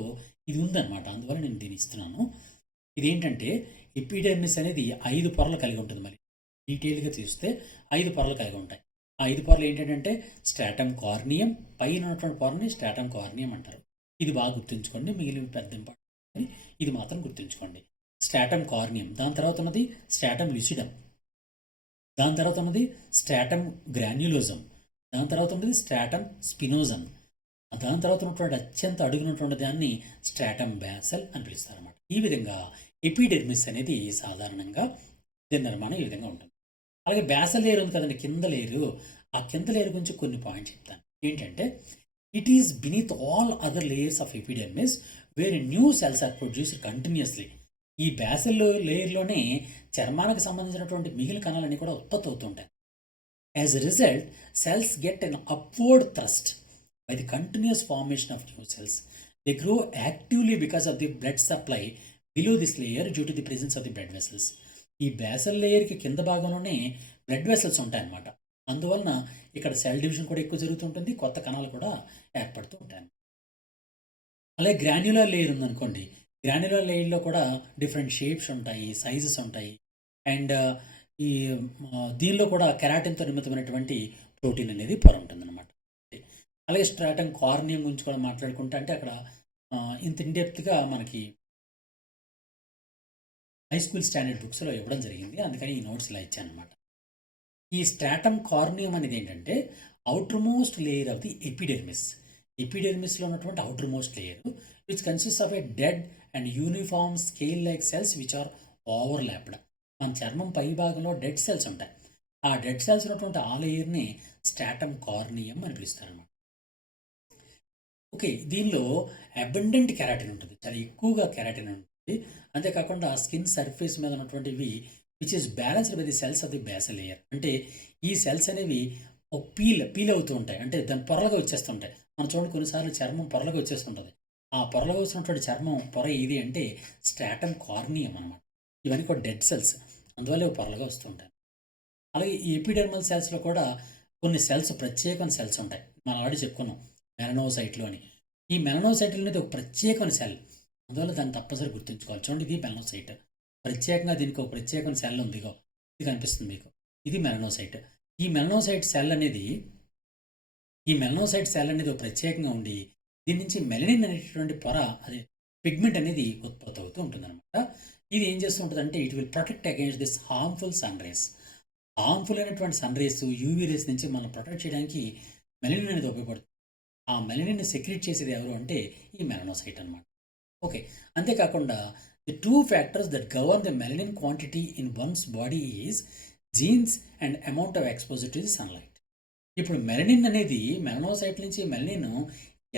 ఇది ఉందన్నమాట. అందువల్ల నేను దీన్ని ఇస్తున్నాను. ఇదేంటంటే, ఎపిడెర్మిస్ అనేది 5 పొరలు కలిగి ఉంటుంది. మరి డీటెయిల్గా చూస్తే 5 పొరలు కలిగి ఉంటాయి. ఆ 5 పొరలు ఏంటంటే స్ట్రాటమ్ కార్నియం, పైన ఉన్నటువంటి పొరని స్ట్రాటమ్ కార్నియం అంటారు. ఇది బాగా గుర్తుంచుకోండి. మిగిలిన పెద్ద ఇంపార్టెంట్, ఇది మాత్రం గుర్తుంచుకోండి. స్ట్రాటమ్ కార్నియం, దాని తర్వాత ఉన్నది స్ట్రాటమ్ లుసిడమ్, దాని తర్వాత ఉన్నది స్ట్రాటమ్ గ్రాన్యులోజం, దాని తర్వాత ఉన్నది స్ట్రాటమ్ స్పినోజం, దాని తర్వాత ఉన్నటువంటి అత్యంత అడుగునటువంటి దాన్ని స్ట్రాటమ్ బ్యాసల్ అని పిలుస్తారు అన్నమాట. ఈ విధంగా ఎపిడెర్మిస్ అనేది సాధారణంగా దీని నిర్మాణం ఈ విధంగా ఉంటుంది. అలాగే బ్యాసల్ లేయర్ ఉంది కదండి, కింద లేయరు, ఆ కింద లేయర్ గురించి కొన్ని పాయింట్స్ చెప్తాను. ఏంటంటే it is beneath all other layers of epidermis where new cells are produced continuously. ఈ బ్యాసల్ లేయర్లోనే చర్మానికి సంబంధించినటువంటి మిగిలిన కణాలన్నీ కూడా ఉత్పత్తి అవుతుంటాయి. As a result cells get an upward thrust by the continuous formation of new cells. They grow actively because of the blood supply below this layer due to the presence of the blood vessels. ఈ basal లేయర్కి కింద భాగంలోనే blood vessels ఉంటాయన్నమాట. అందువలన ఇక్కడ cell division కూడా ఎక్కువ జరుగుతుంటుంది, కొత్త కణాలు కూడా ఏర్పడుతూ ఉంటాయి. అలాగే గ్రాన్యులర్ లేయర్ ఉందనుకోండి, గ్రాన్యులర్ లేయర్లో కూడా డిఫరెంట్ షేప్స్ ఉంటాయి, సైజెస్ ఉంటాయి. అండ్ ఈ దీనిలో కూడా కెరాటిన్తో నిర్మితమైనటువంటి ప్రోటీన్ అనేది పొర ఉంటుంది అనమాట. అలాగే స్ట్రాటమ్ కార్నియం గురించి కూడా మాట్లాడుకుంటే అంటే అక్కడ ఇంత ఇన్డెప్త్గా మనకి హై స్కూల్ స్టాండర్డ్ బుక్స్లో ఇవ్వడం జరిగింది, అందుకని ఈ నోట్స్ ఇలా ఇచ్చాను అనమాట. ఈ స్ట్రాటమ్ కార్నియం అనేది ఏంటంటే outermost layer of the epidermis. ఎపిడెర్మిస్లో ఉన్నటువంటి outermost layer which consist of a dead and uniform scale like cells which are overlapped. మన చర్మం పై భాగంలో డెడ్ సెల్స్ ఉంటాయి. ఆ డెడ్ సెల్స్ ఉన్నటువంటి ఆ లేయర్ని స్ట్రాటమ్ కార్నియం అని పిలుస్తారు అనమాట. ఓకే, దీనిలో అబండెంట్ కెరాటిన్ ఉంటుంది, చాలా ఎక్కువగా కెరాటిన్ ఉంటుంది. అంతేకాకుండా స్కిన్ సర్ఫేస్ మీద ఉన్నటువంటివి which is balanced by the cells of the basal layer. అంటే ఈ సెల్స్ అనేవి పీల్ అవుతూ ఉంటాయి, అంటే దాని పొరలుగా వచ్చేస్తుంటాయి. మనం చూడండి కొన్నిసార్లు చర్మం పొరలుగా వచ్చేస్తుంటుంది. ఆ పొరలుగా వచ్చినటువంటి చర్మం పొర ఏది అంటే స్ట్రాటమ్ కార్నియం అనమాట. ఇవన్నీ కూడా డెడ్ సెల్స్, అందువల్ల ఇవి పొరలుగా వస్తుంటాయి. అలాగే ఈ ఎపిడెర్మల్ సెల్స్లో కూడా కొన్ని సెల్స్, ప్రత్యేకమైన సెల్స్ ఉంటాయి. మనం ఆల్రెడీ చెప్పుకున్నాం మెలనోసైట్లు అని. ఈ మెలనోసైట్లు అనేది ఒక ప్రత్యేకమైన సెల్, అందువల్ల దాన్ని తప్పనిసరి గుర్తుంచుకోవాలి. చూడండి, ఇది మెలనోసైట్, ప్రత్యేకంగా దీనికి ఒక ప్రత్యేకమైన సెల్ ఉంది, ఇది కనిపిస్తుంది మీకు, ఇది మెలనోసైట్. ఈ మెలనోసైట్ సెల్ అనేది ఒక ప్రత్యేకంగా ఉండి దీని నుంచి మెలనిన్ అనేటటువంటి పొర, అదే పిగ్మెంట్ అనేది ఉత్పత్తి అవుతూ ఉంటుంది అనమాట. ఇది ఏం చేస్తూ ఉంటుంది అంటే it will protect against this harmful sun rays. Harmful అయినటువంటి సన్ రేస్, యూవీ రేస్ నుంచి మనం ప్రొటెక్ట్ చేయడానికి మెలనిన్ అనేది ఉపయోగపడుతుంది. ఆ మెలనిన్ సెక్రెట్ చేసేది ఎవరు అంటే ఈ మెలనోసైట్ అనమాట. ఓకే, అంతేకాకుండా the 2 factors that govern the melanin quantity in once body is jeans and amount of exposure to the sunlight. ఇప్పుడు మెలనిన్ అనేది, మెలనోసైట్ నుంచి మెలనిన్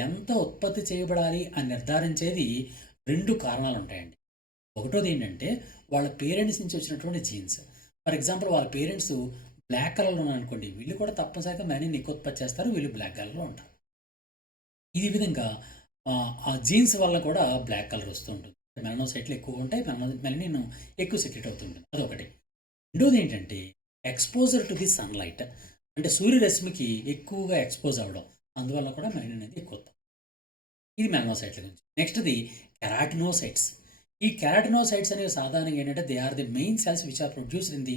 ఎంత ఉత్పత్తి చేయబడాలి అని నిర్ధారించేది 2 కారణాలు ఉంటాయండి. ఒకటోది ఏంటంటే వాళ్ళ పేరెంట్స్ నుంచి వచ్చినటువంటి జీన్స్. ఫర్ ఎగ్జాంపుల్ వాళ్ళ పేరెంట్స్ బ్లాక్ కలర్లో ఉన్నారనుకోండి, వీళ్ళు కూడా తప్పనిసరిగా మెలనిన్ ఎక్కువ ఉత్పత్తి చేస్తారు, వీళ్ళు బ్లాక్ కలర్లో ఉంటారు. ఈ విధంగా ఆ జీన్స్ వల్ల కూడా బ్లాక్ కలర్ వస్తూ ఉంటుంది. మెలనోసైట్లు ఎక్కువ ఉంటాయి, మెలనిన్ ఎక్కువ సెక్రెట్ అవుతుంటుంది, అదొకటి. రెండోది ఏంటంటే ఎక్స్పోజర్ టు ది సన్లైట్, అంటే సూర్యరశ్మికి ఎక్కువగా ఎక్స్పోజ్ అవ్వడం, అందువల్ల కూడా మెలనిన్ అనేది ఎక్కువ. ఇది మెలనోసైట్ల గురించి. నెక్స్ట్ది కెరాటినోసైట్స్. ఈ కెరాటినోసైట్స్ అనేవి సాధారణంగా ఏంటంటే they are the main cells which are produced in the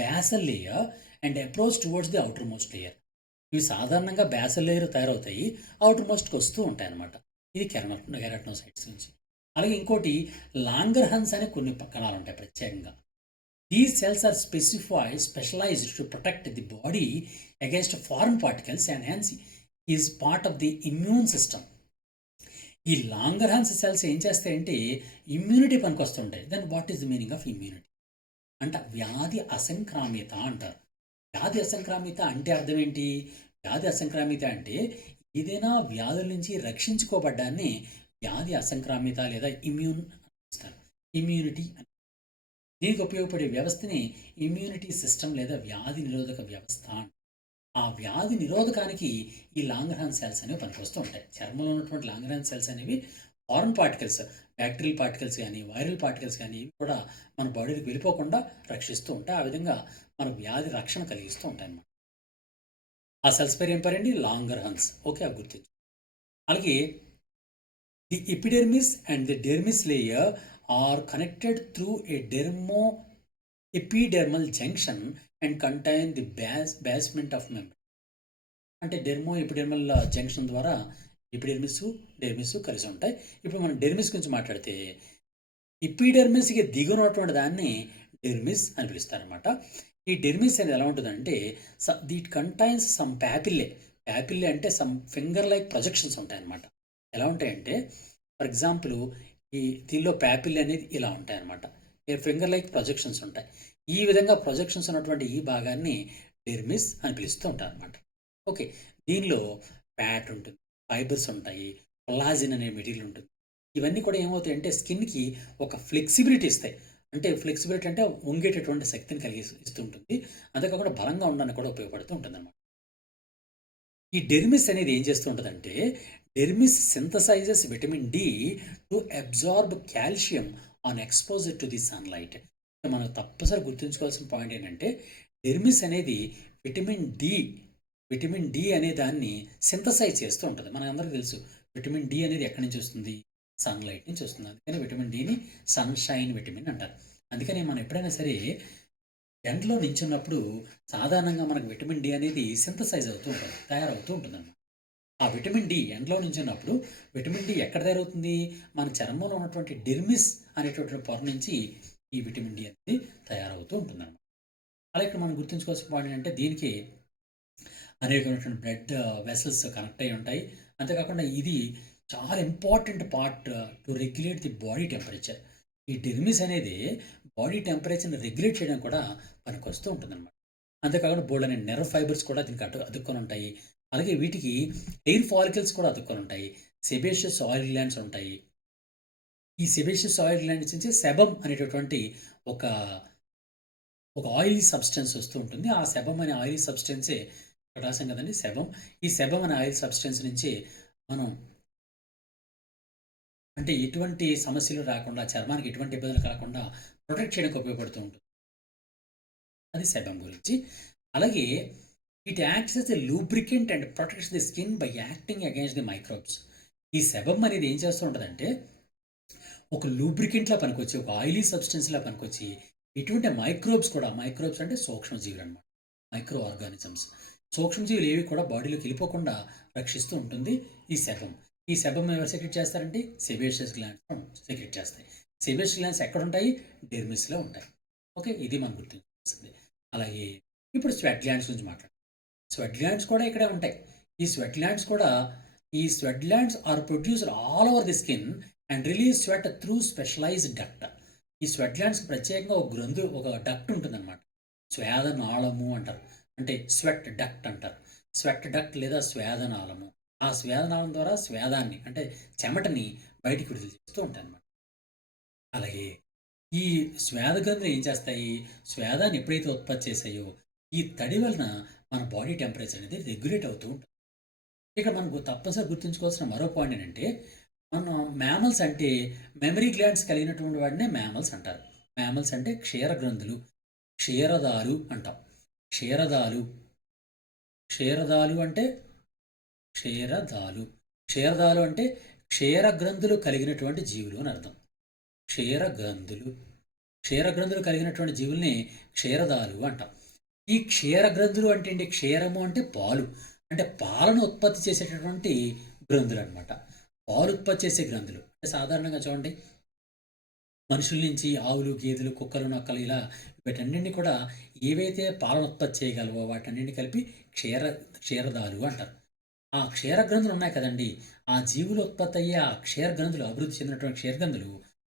basal layer and approach towards the outermost layer. ఇవి సాధారణంగా బేసల్ లేయర్ తయారవుతాయి, అవుటర్ మోస్ట్కి వస్తూ ఉంటాయి అన్నమాట. ఇది కెరాటినోసైట్స్ నుంచి. అలాగే ఇంకోటి లాంగర్హన్స్ అనే కొన్ని కణాలు ఉంటాయి ప్రత్యేకంగా. These cells are specialised to protect the body against foreign particles and hence is part of the immune system. ఈ లాంగర్హన్స్ సెల్స్ ఏం చేస్తాయంటే ఇమ్యూనిటీ పనికి వస్తుంటాయి. Then what is the meaning of immunity అంటే వ్యాధి అసంక్రామ్యత అంటారు. వ్యాధి అసంక్రామ్యత అంటే అర్థం ఏంటి? వ్యాధి అసంక్రామ్యత అంటే ఏదైనా వ్యాధుల నుంచి రక్షించుకోబడ్డాన్ని వ్యాధి అసంక్రామ్యత లేదా ఇమ్యూన్ అంటారు. ఇమ్యూనిటీ దీనికి ఉపయోగపడే వ్యవస్థని ఇమ్యూనిటీ సిస్టమ్ లేదా వ్యాధి నిరోధక వ్యవస్థ. ఆ వ్యాధి నిరోధకానికి ఈ లాంగర్హాన్స్ సెల్స్ అనేవి పనికొస్తూ ఉంటాయి. చర్మంలో ఉన్నటువంటి లాంగర్హాన్స్ సెల్స్ అనేవి ఫారెన్ పార్టికల్స్, బ్యాక్టీరియల్ పార్టికల్స్ కానీ వైరల్ పార్టికల్స్ కానీ ఇవి కూడా మన బాడీకి వెళ్ళిపోకుండా రక్షిస్తూ ఉంటాయి. ఆ విధంగా మన వ్యాధి రక్షణ కలిగిస్తూ ఉంటాయి అన్నమాట. ఆ సెల్స్ పేరు ఏం పేరండి? లాంగర్హాన్స్. ఓకే, అవి గుర్తించు. అలాగే the epidermis and the dermis layer are connected through a epidermal junction and contain the basement of membrane. అంటే ఎపిడెర్మల్ జంక్షన్ ద్వారా ఎపిడెర్మిస్, డెర్మిస్ కలిసి ఉంటాయి. ఇప్పుడు మనం డెర్మిస్ గురించి మాట్లాడితే ఎపిడెర్మిస్‌కి దిగునటువంటి దాన్ని డెర్మిస్ అని పిలుస్తారనమాట. ఈ డెర్మిస్ అనేది ఎలా ఉంటుందంటే it contains some papillae. Papillae అంటే సమ్ ఫింగర్ లైక్ ప్రొజెక్షన్స్ ఉంటాయన్నమాట. ఎలా ఉంటాయంటే ఫర్ ఎగ్జాంపుల్ ఈ దీనిలో ప్యాపిల్లే అనేది ఇలా ఉంటాయన్నమాట. ఫింగర్ లైక్ ప్రొజెక్షన్స్ ఉంటాయి. ఈ విధంగా ప్రొజెక్షన్స్ ఉన్నటువంటి ఈ భాగాన్ని డెర్మిస్ అని పిలుస్తూ ఉంటారనమాట. ఓకే. దీనిలో ఫ్యాట్ ఉంటుంది, ఫైబర్స్ ఉంటాయి, కొల్లాజిన్ అనే మెటీరియల్ ఉంటుంది. ఇవన్నీ కూడా ఏమవుతాయంటే స్కిన్‌కి ఒక ఫ్లెక్సిబిలిటీ ఇస్తాయి. అంటే ఫ్లెక్సిబిలిటీ అంటే వంగేటటువంటి శక్తిని ఇస్తూ ఉంటుంది. అంతేకాకుండా బలంగా ఉండడానికి కూడా ఉపయోగపడుతూ ఉంటుందన్నమాట. ఈ డెర్మిస్ అనేది ఏం చేస్తూ ఉంటదంటే, dermis synthesises vitamin D to absorb calcium on exposure to the sunlight. మనం తప్పనిసరి గుర్తుంచుకోవాల్సిన పాయింట్ ఏంటంటే, డెర్మిస్ అనేది విటమిన్ డి, విటమిన్ డి అనే దాన్ని సింథసైజ్ చేస్తూ ఉంటది. మనందరికీ తెలుసు విటమిన్ డి అనేది ఎక్కడి నుంచి వస్తుంది? సన్‌లైట్ నుంచి వస్తుంది. అందుకని విటమిన్ డిని సన్‌షైన్ విటమిన్ అంటారు. అందుకని మనం ఎప్పుడైనా సరే ఎండలో నించున్నప్పుడు సాధారణంగా మనకు విటమిన్ డి అనేది సింథసైజ్ అవుతూ ఉంటుంది, తయారవుతూ ఉంటుందన్నమాట. ఆ విటమిన్ డి ఎండలో నించున్నప్పుడు విటమిన్ డి ఎక్కడ తయారవుతుంది? మన చర్మంలో ఉన్నటువంటి డెర్మిస్ అనేటటువంటి పొర నుంచి ఈ విటమిన్ డి అనేది తయారవుతూ ఉంటుందన్నమాట. అలా ఇక్కడ మనం గుర్తుంచుకోవాల్సిన పాయింట్ ఏంటంటే దీనికి అనేకమైనటువంటి బ్లడ్ వెసల్స్ కనెక్ట్ అయ్యి ఉంటాయి. అంతేకాకుండా ఇది చాలా important part to regulate the body temperature. ఈ డెర్మిస్ అనేది బాడీ టెంపరేచర్‌ని రెగ్యులేట్ చేయడానికి కూడా పనికొస్తూ ఉంటుందన్నమాట. అంతేకాకుండా బోలెడన్ని నెర్వ్ ఫైబర్స్ కూడా దీనికి అతుక్కొని ఉంటాయి. అలాగే వీటికి హెయిర్ ఫాలికల్స్ కూడా అతుక్కొని ఉంటాయి. సెబేషియస్ ఆయిల్ గ్లాండ్స్ ఉంటాయి. ఈ సెబేషియస్ ఆయిల్ గ్లాండ్స్ నుంచి సెబమ్ అనేటటువంటి ఒక ఒక ఆయిలీ సబ్స్టెన్స్ వస్తూ ఉంటుంది. ఆ సెబమ్ అనే ఆయిలీ సబ్స్టెన్సే ఇక్కడ రాసాం కదండీ సెబమ్. ఈ సెబమ్ అనే ఆయిల్ సబ్స్టెన్స్ నుంచి మనం అంటే ఎటువంటి సమస్యలు రాకుండా, చర్మానికి ఎటువంటి ఇబ్బందులు కాకుండా ప్రొటెక్ట్ చేయడానికి ఉపయోగపడుతూ ఉంటుంది. అది సెబమ్ గురించి. అలాగే it acts as a lubricant and protects the skin by acting against the microbes. ఈ సెబమ్ అనేది ఏం చేస్తూ ఉంటదంటే, ఒక లూబ్రికెంట్‌లా పనికొచ్చి, ఒక ఆయిలీ సబ్స్టెన్స్‌లా పనికొచ్చి, ఎటువంటి మైక్రోబ్స్ అంటే సూక్ష్మజీవులనమాట. Micro organisms. సూక్ష్మజీవులు ఏవి కూడా బాడీలోకి వెళ్ళిపోకుండా రక్షిస్తూ ఉంటుంది ఈ సెబమ్. ఈ సెబమ్ ఎవరు సెక్రెట్ చేస్తారంటే సెబేషియస్ గ్లాండ్స్ సెక్రెట్ చేస్తాయి. సెబేషియస్ గ్లాండ్స్ ఎక్కడుంటాయి? డెర్మిస్‌లో ఉంటాయి. ఓకే. ఇది మనం గుర్తుంచుకోవాల్సింది. అలాగే ఇప్పుడు స్వెట్ గ్లాండ్స్ గురించి మాట్లాడదాం. స్వెట్ గ్లాండ్స్ కూడా ఇక్కడే ఉంటాయి. ఈ స్వెట్ గ్లాండ్స్ కూడా ఈ sweat glands are produced all over the skin and release sweat through specialised duct. ఈ స్వెట్ గ్లాండ్స్‌కి ప్రత్యేకంగా ఒక డక్ట్ ఉంటుందన్నమాట. స్వేదనాళము అంటారు. అంటే స్వెట్ డక్ట్ అంటారు. స్వెట్ డక్ట్ లేదా స్వేదనాళము. ఆ స్వేదనాళం ద్వారా స్వేదాన్ని అంటే చెమటని బయటికి విడుదల చేస్తూ ఉంటాయన్నమాట. అలాగే ఈ స్వేద గ్రంథులు ఏం చేస్తాయి? స్వేదాన్ని ఎప్పుడైతే ఉత్పత్తి చేసాయో ఈ తడి వలన మన బాడీ టెంపరేచర్ అనేది రెగ్యులేట్ అవుతూ ఉంటుంది. ఇక్కడ మనకు తప్పనిసరి గుర్తుంచుకోవాల్సిన మరో పాయింట్ ఏంటంటే, మనం మ్యామల్స్ అంటే మెమరీ గ్లాండ్స్ కలిగినటువంటి వాడినే మ్యామల్స్ అంటారు. మ్యామల్స్ అంటే క్షీర గ్రంథులు, క్షీరదాలు అంటాం. క్షీరదాలు, క్షీరదాలు అంటే క్షీరదాలు. క్షీరదాలు అంటే క్షీర గ్రంథులు కలిగినటువంటి జీవులు అని అర్థం. క్షీర గ్రంథులు, క్షీర గ్రంథులు కలిగినటువంటి జీవుల్ని క్షీరదాలు అంటాం. ఈ క్షీర గ్రంథులు అంటే ఏంటి? క్షీరము అంటే పాలు. అంటే పాలను ఉత్పత్తి చేసేటటువంటి గ్రంథులు అనమాట. పాలు ఉత్పత్తి చేసే గ్రంథులు. అంటే సాధారణంగా చూడండి మనుషుల నుంచి ఆవులు, గేదెలు, కుక్కలు, నక్కలు ఇలా వీటన్నింటినీ కూడా ఏవైతే పాలను ఉత్పత్తి చేయగలవో వాటన్నింటిని కలిపి క్షీరదాలు అంటారు. ఆ క్షీర గ్రంథులు ఉన్నాయి కదండి! ఆ జీవులు ఉత్పత్తి అయ్యే ఆ క్షీర గ్రంథులు అభివృద్ధి చెందినటువంటి క్షీర గ్రంథులు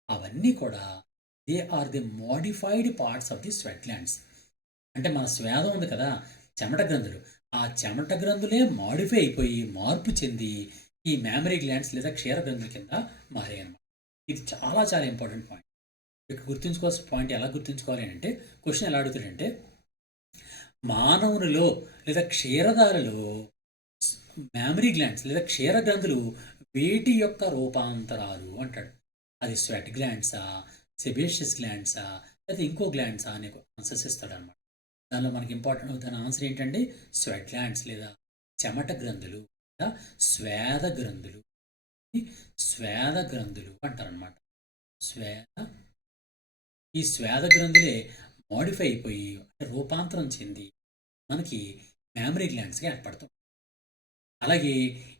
అవన్నీ కూడా they are the modified parts of the sweat glands. అంటే మన స్వేదం ఉంది కదా! చెమట గ్రంథులు. ఆ చెమట గ్రంథులే మాడిఫై అయిపోయి, మార్పు చెంది ఈ మామరీ గ్లాండ్స్ లేదా క్షీర గ్రంథుల కింద మారాయన్నమాట. ఇది చాలా చాలా ఇంపార్టెంట్ పాయింట్. ఇక్కడ గుర్తుంచుకోవాల్సిన పాయింట్ ఎలా గుర్తుంచుకోవాలి అంటే క్వెషన్ ఎలా అడుగుతాడంటే మానవునిలో లేదా క్షీరదాలలో మామరీ గ్లాండ్స్ లేదా క్షీర గ్రంథులు వేటి యొక్క రూపాంతరాలు అంటాడు. అది స్వెట్ గ్లాండ్సా, సెబేషియస్ గ్లాండ్సా లేదా ఇంకో గ్లాండ్సా అనే ఆన్సర్స్ ఇస్తాడనమాట. దానిలో మనకి ఇంపార్టెంట్ దాని ఆన్సర్ ఏంటంటే స్వెట్ గ్లాండ్స్ లేదా చెమట గ్రంథులు లేదా స్వేద గ్రంథులు. స్వేద గ్రంథులు అంటారనమాట. స్వేద ఈ స్వేద గ్రంథులే మోడిఫై అయిపోయి రూపాంతరం చెంది మనకి మామరీ గ్లాండ్స్గా ఏర్పడుతుంది. అలాగే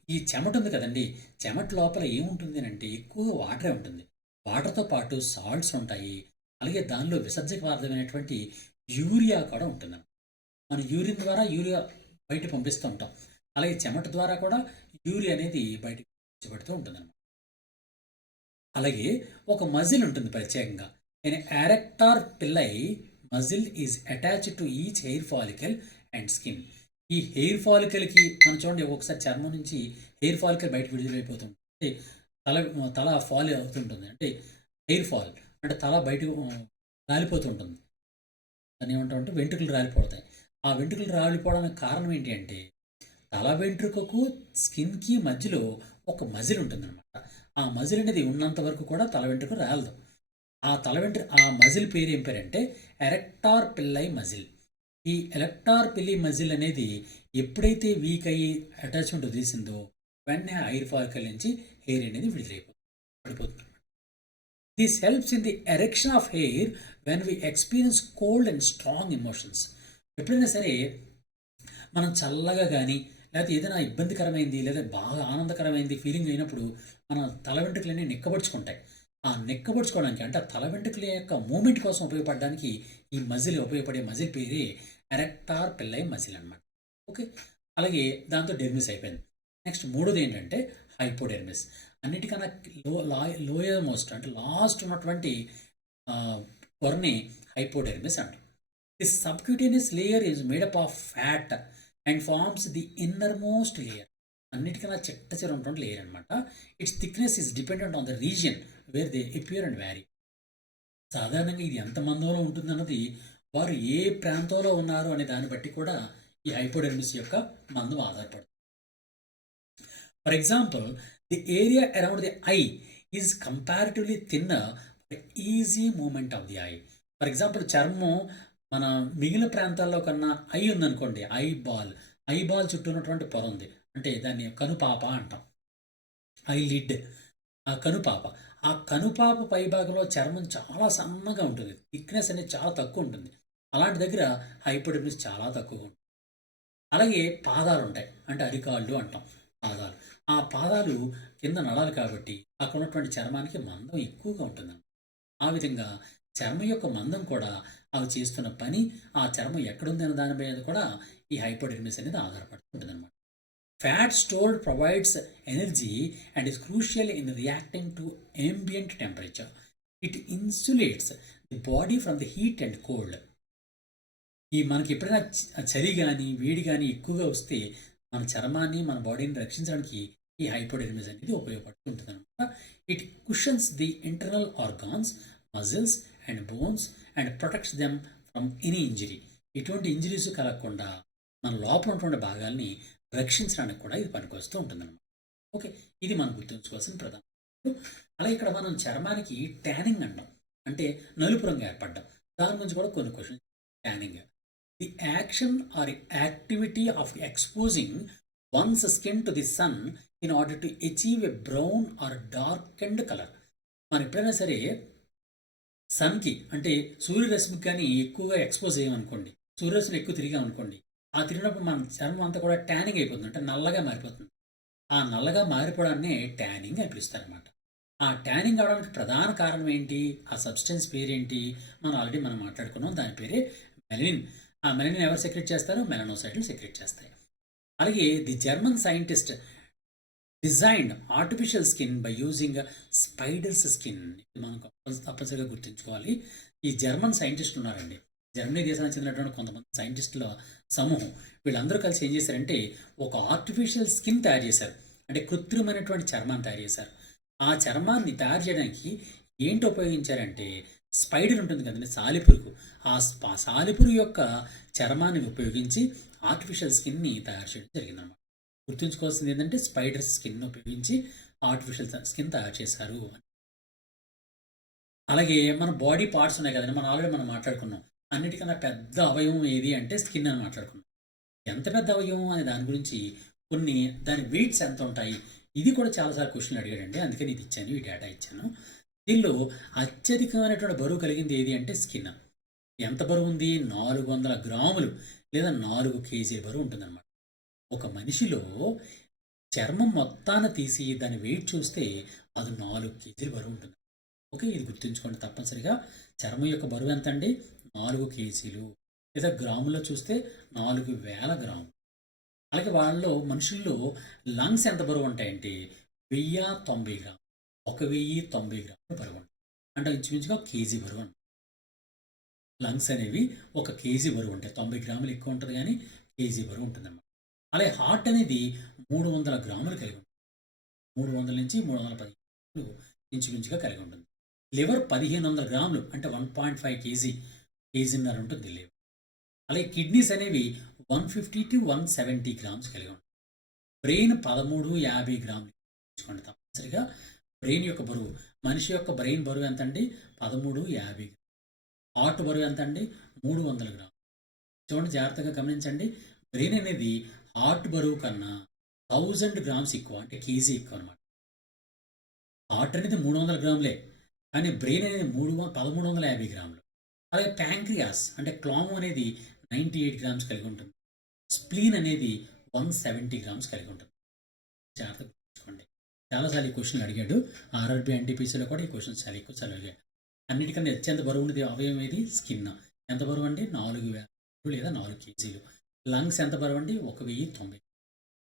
ఈ చెమట ఉంది కదండి, చెమట లోపల ఏముంటుంది అంటే ఎక్కువ వాటరే ఉంటుంది. వాటర్తో పాటు సాల్ట్స్ ఉంటాయి. అలాగే దానిలో విసర్జక పదార్థమైనటువంటి యూరియా కూడా ఉంటుంది. మన యూరిన్ ద్వారా యూరియా బయట పంపిస్తూ ఉంటాం. అలాగే చెమట ద్వారా కూడా యూరియా అనేది బయటకు పంపించబడుతూ ఉంటుందన్నమాట. అలాగే ఒక మజిల్ ఉంటుంది ప్రత్యేకంగా. An arrector pili muscle is attached to each hair follicle and skin. ఈ హెయిర్ ఫాలికల్కి మనం చూడండి, ఒక్కొక్కసారి చర్మం నుంచి హెయిర్ ఫాలికల్ బయట విడుదలైపోతుంది. అంటే తల తల ఫాల్ అవుతుంటుంది. అంటే హెయిర్ ఫాల్ అంటే తల బయటకు రాలిపోతుంటుంది. దాన్ని ఏమంటామంటే వెంట్రుకలు రాలిపోతాయి. ఆ వెంట్రుకలు రాలిపోవడానికి కారణం ఏంటి అంటే తల వెంట్రుకకు స్కిన్కి మధ్యలో ఒక మజిల్ ఉంటుందన్నమాట. ఆ మజిల్ అనేది ఉన్నంత వరకు కూడా తల వెంట్రుక రాలదు. ఆ మజిల్ పేరు ఏం పేరంటే ఎరెక్టార్ పిల్లై మజిల్. ఈ ఎరెక్టార్ పిల్లై మజిల్ అనేది ఎప్పుడైతే వీక్ అయ్యి అటాచ్మెంట్ వదిలేసిందో వెంటనే హెయిర్ ఫాలికల్ నుంచి హెయిర్ అనేది పడిపోతుంది. This helps in the erection of hair when we experience cold and strong emotions. ఎప్పుడైనా సరే మనం చల్లగా కానీ లేకపోతే ఏదైనా ఇబ్బందికరమైంది లేదా బాగా ఆనందకరమైంది ఫీలింగ్ అయినప్పుడు మన తల వెంట్రుకలన్నీ నిక్కబడుచుకుంటాయి. ఆ నిక్కబడుచుకోవడానికి అంటే ఆ తల వెంట్రుకల యొక్క మూమెంట్ కోసం ఉపయోగపడడానికి ఈ మజిల్ ఉపయోగపడే మజిల్ పేరే ఎరెక్టార్ పిల్లై మజిల్ అనమాట. ఓకే, అలాగే దాంతో డెర్మిస్ అయిపోయింది. నెక్స్ట్ మూడోది ఏంటంటే హైపోడెర్మిస్. అన్నిటికన్నా లోయర్ మోస్ట్ అంటే లాస్ట్ ఉన్నటువంటి పొరని హైపోడెర్మిస్ అంటారు. This subcutaneous layer is made up of fat and forms the innermost layer. అన్నిటికన్నా చిట్ట ఉన్నటువంటి లేయర్ అనమాట. Its thickness is dependent on the region where they appear and vary. సాధారణంగా ఇది ఎంత మందంలో ఉంటుందన్నది వారు ఏ ప్రాంతంలో ఉన్నారు అనే దాన్ని బట్టి కూడా ఈ హైపోడెర్మిస్ యొక్క మందం ఆధారపడుతుంది. For example, the area around the eye is comparatively thinner for easy movement of the eye. For example, చర్మం మన మిగిలిన ప్రాంతాల్లో కన్నా ఐ ఉందనుకోండి, ఐ బాల్ చుట్టూ ఉన్నటువంటి పొర ఉంది అంటే దాన్ని కనుపాప అంటాం. ఐ లిడ్, ఆ కనుపాప. ఆ కనుపాప పై భాగంలో చర్మం చాలా సన్నగా ఉంటుంది, థిక్నెస్ అనేది చాలా తక్కువ ఉంటుంది. అలాంటి దగ్గర హైపోడెర్మిస్ చాలా తక్కువ ఉంటుంది. అలాగే పాదాలు ఉంటాయి అంటే అరికాళ్ళు అంటాం పాదాలు. ఆ పాదాలు కింద నడాలి కాబట్టి అక్కడ ఉన్నటువంటి చర్మానికి మందం ఎక్కువగా ఉంటుంది. ఆ విధంగా చర్మం యొక్క మందం కూడా అవి చేస్తున్న పని, ఆ చర్మం ఎక్కడుంది అనే దాని మీద కూడా ఈ హైపోడెర్మిస్ అనేది ఆధారపడుతూ ఉంటుంది అనమాట. Fat stored provides energy and is crucial in reacting to ambient temperature. It insulates the body from the heat and cold. ఈ మనకి ఎప్పుడైనా చలి కానీ వేడి కానీ ఎక్కువగా వస్తే మన చర్మాన్ని మన బాడీని రక్షించడానికి ఈ హైపోడెర్మిస్ అనేది ఉపయోగపడుతుంటుంది అనమాట. It cushions the internal organs, muscles and bones and protects them from any injury. ఎటువంటి ఇంజరీస్ కలగకుండా మన లోపల ఉన్నటువంటి భాగాల్ని రక్షించడానికి కూడా ఇది పనికొస్తూ ఉంటుందన్నమాట. ఓకే, ఇది మనం గుర్తుంచుకోవాల్సిన ప్రధాన. అలాగే ఇక్కడ మనం చర్మానికి ట్యానింగ్ అంటాం, అంటే నలుపు రంగు ఏర్పడడం. దాని గురించి కూడా కొన్ని questions. Tanning, the action or activity of exposing one's skin to the sun in order to achieve a brown or darkened colour. మనం ఎప్పుడైనా సరే సన్కి అంటే సూర్యరశ్మికి కానీ ఎక్కువగా ఎక్స్పోజ్ అయ్యామనుకోండి, సూర్యరశ్మి ఎక్కువ తిరిగామనుకోండి, ఆ తిరిగినప్పుడు మన చర్మం అంతా కూడా ట్యానింగ్ అయిపోతుంది, అంటే నల్లగా మారిపోతుంది. ఆ నల్లగా మారిపోవడాన్ని ట్యానింగ్ అని పిలుస్తారనమాట. ఆ ట్యానింగ్ అవడానికి ప్రధాన కారణం ఏంటి, ఆ సబ్స్టెన్స్ పేరేంటి, మనం మాట్లాడుకున్నాం, దాని పేరే మెలనిన్. ఆ మెలనిన్ ఎవరు సెక్రెట్ చేస్తారు, మెలనోసైట్లు సెక్రెట్ చేస్తాయి. అలాగే the German scientist designed artificial skin by using spiders skin. మనం తప్పనిసరిగా గుర్తుంచుకోవాలి. ఈ జర్మన్ సైంటిస్టులు ఉన్నారండి, జర్మనీ దేశానికి చెందినటువంటి కొంతమంది సైంటిస్టుల సమూహం. వీళ్ళందరూ కలిసి ఏం చేశారంటే ఒక ఆర్టిఫిషియల్ స్కిన్ తయారు చేశారు, అంటే కృత్రిమైనటువంటి చర్మాన్ని తయారు చేశారు. ఆ చర్మాన్ని తయారు చేయడానికి ఏంటి ఉపయోగించారంటే స్పైడర్ ఉంటుంది కదండి, సాలిపురుగు. ఆ సాలిపురుగు యొక్క చర్మాన్ని ఉపయోగించి ఆర్టిఫిషియల్ స్కిన్ని తయారు చేయడం జరిగిందన్నమాట. గుర్తుంచుకోవాల్సింది ఏంటంటే స్పైడర్ స్కిన్ ఉపయోగించి ఆర్టిఫిషియల్ స్కిన్ తయారు చేశారు. అలాగే మన బాడీ పార్ట్స్ ఉన్నాయి కదండి, ఆల్రెడీ మనం మాట్లాడుకున్నాం. అన్నిటికన్నా పెద్ద అవయవం ఏది అంటే స్కిన్ అని మాట్లాడుకున్నాం. ఎంత పెద్ద అవయవం అనే దాని గురించి దాని వెయిట్స్ ఎంత ఉంటాయి, ఇది కూడా చాలాసార్లు క్వశ్చన్లు అడిగాడండి. అందుకని ఇది ఇచ్చాను, ఈ డేటా ఇచ్చాను. దీనిలో అత్యధికమైనటువంటి బరువు కలిగింది ఏది అంటే స్కిన్. ఎంత బరువు ఉంది, 400 గ్రాములు లేదా 4 కేజీల బరువు ఉంటుందన్నమాట. ఒక మనిషిలో చర్మం మొత్తాన్ని తీసి దాని వెయిట్ చూస్తే అది 4 కేజీల బరువు ఉంటుంది. ఓకే, ఇది గుర్తుంచుకోండి తప్పనిసరిగా. చర్మం యొక్క బరువు ఎంత అండి? 4 కేజీలు, లేదా గ్రాముల్లో చూస్తే 4000 గ్రాములు. అలాగే వాళ్ళలో మనుషుల్లో లంగ్స్ ఎంత బరువు ఉంటాయంటే 1090 గ్రాములు, 1090 గ్రాములు బరువు ఉంటాయి. అంటే ఇంచుమించుగా కేజీ బరువు అంట. లంగ్స్ అనేవి 1 కేజీ బరువు ఉంటాయి. 90 గ్రాములు ఎక్కువ ఉంటుంది కానీ కేజీ బరువు ఉంటుందన్నమాట. అలాగే హార్ట్ అనేది 300 గ్రాములు కలిగి ఉంటుంది. 300 నుంచి 310 గ్రాములు ఇంచుమించుగా కలిగి ఉంటుంది. లివర్ 1500 గ్రాములు అంటే 1.5 కేజీన్నర ఉంటుంది లివర్. అలాగే కిడ్నీస్ అనేవి 150 to 170 గ్రామ్స్ కలిగి ఉంటాయి. బ్రెయిన్ 1350 గ్రాములు చూసుకోండి తప్పనిసరిగా. బ్రెయిన్ యొక్క బరువు, మనిషి యొక్క బ్రెయిన్ బరువు ఎంత అండి? 1350. హార్ట్ బరువు ఎంత అండి? 300 గ్రాములు. చూడండి, జాగ్రత్తగా గమనించండి. బ్రెయిన్ అనేది హార్ట్ బరువు కన్నా 1000 గ్రామ్స్ ఎక్కువ, అంటే కేజీ ఎక్కువ అనమాట. హార్ట్ అనేది 300 గ్రాములే, కానీ బ్రెయిన్ అనేది 1350 గ్రాములు. అలాగే ప్యాంక్రియాస్ అంటే క్లాము అనేది 98 గ్రామ్స్ కలిగి ఉంటుంది. స్ప్లీన్ అనేది 170 గ్రామ్స్ కలిగి ఉంటుంది. జాగ్రత్తగా గుర్తుంచుకోండి. చాలాసార్లు ఈ క్వశ్చన్లు అడిగాడు. ఆర్ఆర్బీ ఎన్టీపీసీలో కూడా ఈ క్వశ్చన్స్ చాలా ఎక్కువ సార్లు అడిగాడు. అన్నిటికన్నా అత్యంత బరువు ఉన్నది అవయవం ఏది? స్కిన్. ఎంత బరువు అండి? 4000 లేదా 4 కేజీలు. లంగ్స్ ఎంత బరువు అండి? 1090.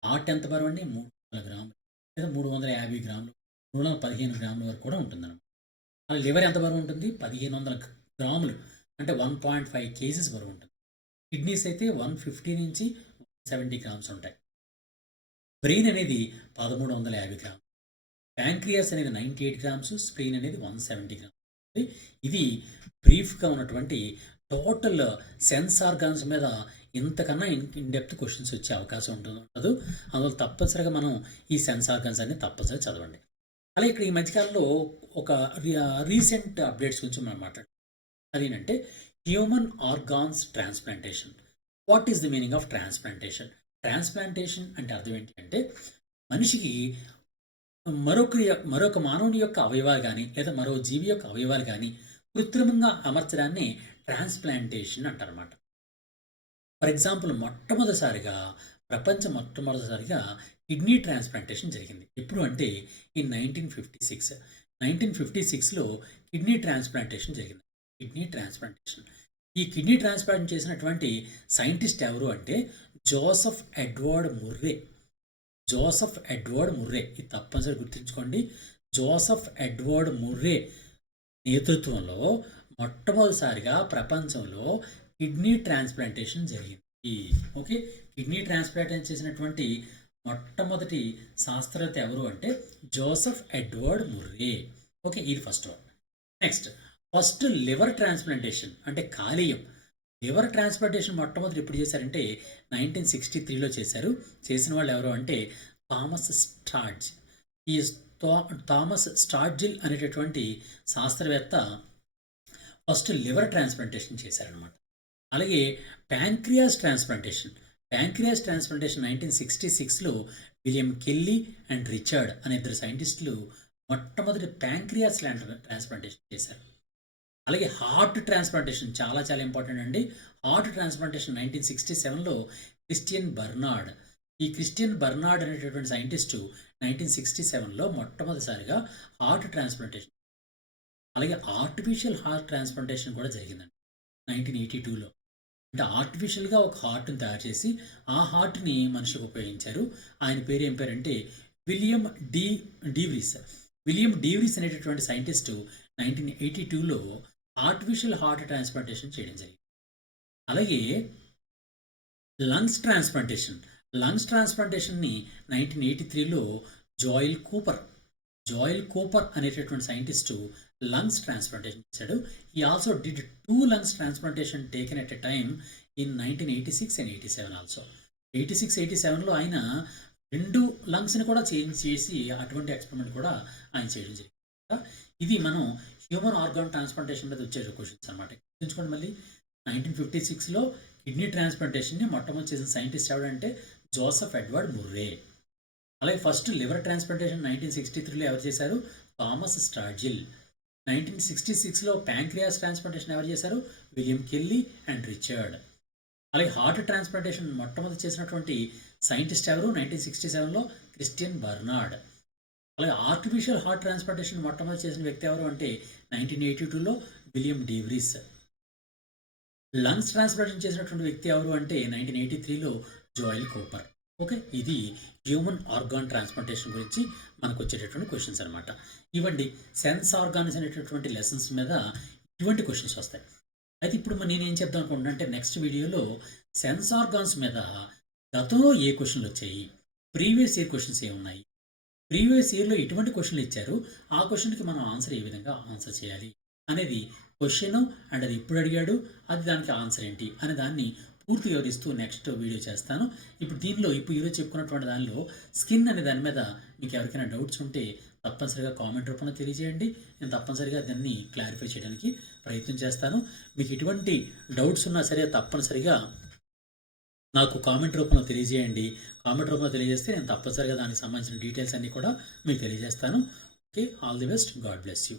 హార్ట్ ఎంత బరువు అండి? 300 గ్రాములు లేదా 350 గ్రాములు, 315 గ్రాముల వరకు కూడా ఉంటుందన్నమాట. అలా లివర్ ఎంత బరువు ఉంటుంది? 1500 గ్రాములు అంటే 1.5 కేజీస్ బరువు ఉంటుంది. కిడ్నీస్ అయితే 150 నుంచి 170 గ్రామ్స్ ఉంటాయి. బ్రెయిన్ అనేది 1350 గ్రామ్స్. ప్యాంక్రియాస్ అనేది 98 గ్రామ్స్, స్ప్లీన్ అనేది 170 గ్రామ్స్. ఇది బ్రీఫ్గా ఉన్నటువంటి టోటల్ సెన్స్ ఆర్గాన్స్ మీద ఇంతకన్నా ఇన్డెప్త్ క్వశ్చన్స్ వచ్చే అవకాశం ఉండదు. అందువల్ల తప్పనిసరిగా మనం ఈ సెన్స్ ఆర్గాన్స్ అన్ని తప్పనిసరిగా చదవండి. అలాగే ఇక్కడ ఈ మధ్యకాలంలో ఒక రీసెంట్ అప్డేట్స్ గురించి మనం మాట్లాడుతాం. అదేంటంటే human organs transplantation. What is the meaning of transplantation? Transplantation అంటే అర్థం ఏంటి అంటే మనిషికి మరొక మానవుని యొక్క అవయవాలు కానీ లేదా మరో జీవి యొక్క అవయవాలు కానీ కృత్రిమంగా అమర్చడాన్ని ట్రాన్స్ప్లాంటేషన్ అంటారన్నమాట. ఫర్ ఎగ్జాంపుల్ మొట్టమొదటిసారిగా కిడ్నీ ట్రాన్స్ప్లాంటేషన్ జరిగింది. ఎప్పుడు అంటే ఇన్ 1956. 1956లో కిడ్నీ ట్రాన్స్ప్లాంటేషన్ జరిగింది. ఈ కిడ్నీ ట్రాన్స్ప్లాంట్ చేసినటువంటి సైంటిస్ట్ ఎవరు అంటే జోసెఫ్ ఎడ్వర్డ్ ముర్రే. ఇది తప్పనిసరి గుర్తుంచుకోండి. జోసెఫ్ ఎడ్వర్డ్ ముర్రే నేతృత్వంలో మొట్టమొదటిసారిగా ప్రపంచంలో కిడ్నీ ట్రాన్స్ప్లాంటేషన్ జరిగింది. ఓకే, కిడ్నీ ట్రాన్స్ప్లాంటేషన్ చేసినటువంటి మొట్టమొదటి శాస్త్రవేత్త ఎవరు అంటే జోసెఫ్ ఎడ్వర్డ్ ముర్రే. ఓకే, ఇది first one. Next, first liver transplantation అంటే కాలేయం. లివర్ ట్రాన్స్ప్లాంటేషన్ మొట్టమొదటి ఎప్పుడు చేశారంటే 1963లో చేశారు. చేసిన వాళ్ళు ఎవరు అంటే థామస్ స్టాడ్జిల్ అనేటటువంటి శాస్త్రవేత్త ఫస్ట్ లివర్ ట్రాన్స్ప్లాంటేషన్ చేశారనమాట. అలాగే ప్యాంక్రియాస్ ట్రాన్స్ప్లాంటేషన్ 1966లో విలియం కెల్లీ అండ్ రిచర్డ్ అనే ఇద్దరు సైంటిస్టులు మొట్టమొదటి ప్యాంక్రియాస్ ట్రాన్స్ప్లాంటేషన్ చేశారు. అలాగే హార్ట్ ట్రాన్స్ప్లాంటేషన్ చాలా చాలా ఇంపార్టెంట్ అండి. హార్ట్ ట్రాన్స్ప్లాంటేషన్ 1967లో క్రిస్టియన్ బర్నార్డ్ అనేటటువంటి సైంటిస్టు 1967లో మొట్టమొదటిసారిగా హార్ట్ ట్రాన్స్ప్లాంటేషన్. అలాగే ఆర్టిఫిషియల్ హార్ట్ ట్రాన్స్ప్లాంటేషన్ కూడా జరిగిందండి 1982లో. అంటే ఆర్టిఫిషియల్గా ఒక హార్ట్ని తయారు చేసి ఆ హార్ట్ని మనిషికి ఉపయోగించారు. ఆయన పేరు ఏం పేరంటే విలియం డీవ్రీస్ అనేటటువంటి సైంటిస్టు 1982లో ఆర్టిఫిషియల్ హార్ట్ ట్రాన్స్ప్లాంటేషన్ చేయడం జరిగింది. అలాగే లంగ్స్ ట్రాన్స్ప్లాంటేషన్ని 1983లో జాయిల్ కూపర్ అనేటటువంటి సైంటిస్టు లంగ్స్ ట్రాన్స్ప్లాంటేషన్ చేశాడు. ఈ also did 2 lungs transplantation taken at a time in 1986 and 87 also. 86-87లో ఆయన 2 లంగ్స్ని కూడా చేంజ్ చేసి అటువంటి ఎక్స్పెరిమెంట్ కూడా ఆయన చేయడం జరిగింది. ఇది మనం హ్యూమన్ ఆర్గాన్ ట్రాన్స్ప్లాంటేషన్ మీద వచ్చే క్వశ్చన్స్ అనమాట. గుర్తుంచుకోండి మళ్ళీ. 1956లో కిడ్నీ ట్రాన్స్ప్లాంటేషన్ని మొట్టమొదటి చేసిన సైంటిస్ట్ ఎవరంటే జోసెఫ్ ఎడ్వర్డ్ ముర్రే. అలాగే ఫస్ట్ లివర్ ట్రాన్స్ప్లాంటేషన్ 1963లో ఎవరు చేశారు? థామస్ స్టాడ్జిల్. 1966లో ప్యాంక్రియాస్ ట్రాన్స్ప్లాంటేషన్ ఎవరు చేశారు? William Kelly and Richard. అలాగే హార్ట్ ట్రాన్స్ప్లాంటేషన్ మొట్టమొదటి చేసినటువంటి సైంటిస్ట్ ఎవరు? 1967లో క్రిస్టియన్ బర్నార్డ్. అలాగే ఆర్టిఫిషియల్ హార్ట్ ట్రాన్స్ప్లాంటేషన్ మొట్టమొదటి చేసిన వ్యక్తి ఎవరు అంటే 1982లో విలియం డీవ్రీస్. లంగ్స్ ట్రాన్స్ప్లాంటేషన్ చేసినటువంటి వ్యక్తి ఎవరు అంటే 1983లో జోయల్ కూపర్. ఓకే, ఇది హ్యూమన్ ఆర్గాన్ ట్రాన్స్ప్లాంటేషన్ గురించి మనకు వచ్చేటటువంటి క్వశ్చన్స్ అనమాట. ఇవ్వండి సెన్స్ ఆర్గాన్స్ అనేటటువంటి లెసన్స్ మీద ఇటువంటి క్వశ్చన్స్ వస్తాయి. అయితే ఇప్పుడు నేనేం చెప్దాం అనుకుంటున్నా అంటే నెక్స్ట్ వీడియోలో సెన్స్ ఆర్గాన్స్ మీద గతంలో ఏ క్వశ్చన్లు వచ్చాయి, ప్రీవియస్ ఇయర్ క్వశ్చన్స్ ఏమున్నాయి, ప్రీవియస్ ఇయర్లో ఎటువంటి క్వశ్చన్లు ఇచ్చారు, ఆ క్వశ్చన్కి మనం ఆన్సర్ ఏ విధంగా ఆన్సర్ చేయాలి అనేది క్వశ్చన్ అండ్ అది ఎప్పుడు అడిగాడు, అది దానికి ఆన్సర్ ఏంటి అనే దాన్ని పూర్తి వివరిస్తూ నెక్స్ట్ వీడియో చేస్తాను. ఇప్పుడు దీనిలో ఈరోజు చెప్పుకున్నటువంటి దానిలో స్కిన్ అనే దాని మీద మీకు ఎవరికైనా డౌట్స్ ఉంటే తప్పనిసరిగా కామెంట్ రూపంలో తెలియజేయండి. నేను తప్పనిసరిగా దాన్ని క్లారిఫై చేయడానికి ప్రయత్నం చేస్తాను. మీకు ఎటువంటి డౌట్స్ ఉన్నా సరే తప్పనిసరిగా నాకు కామెంట్ రూపంలో తెలియజేయండి. కామెంట్ రూపంలో తెలియజేస్తే నేను తప్పనిసరిగా దానికి సంబంధించిన డీటెయిల్స్ అన్నీ కూడా మీకు తెలియజేస్తాను. Okay, all the best, God bless you.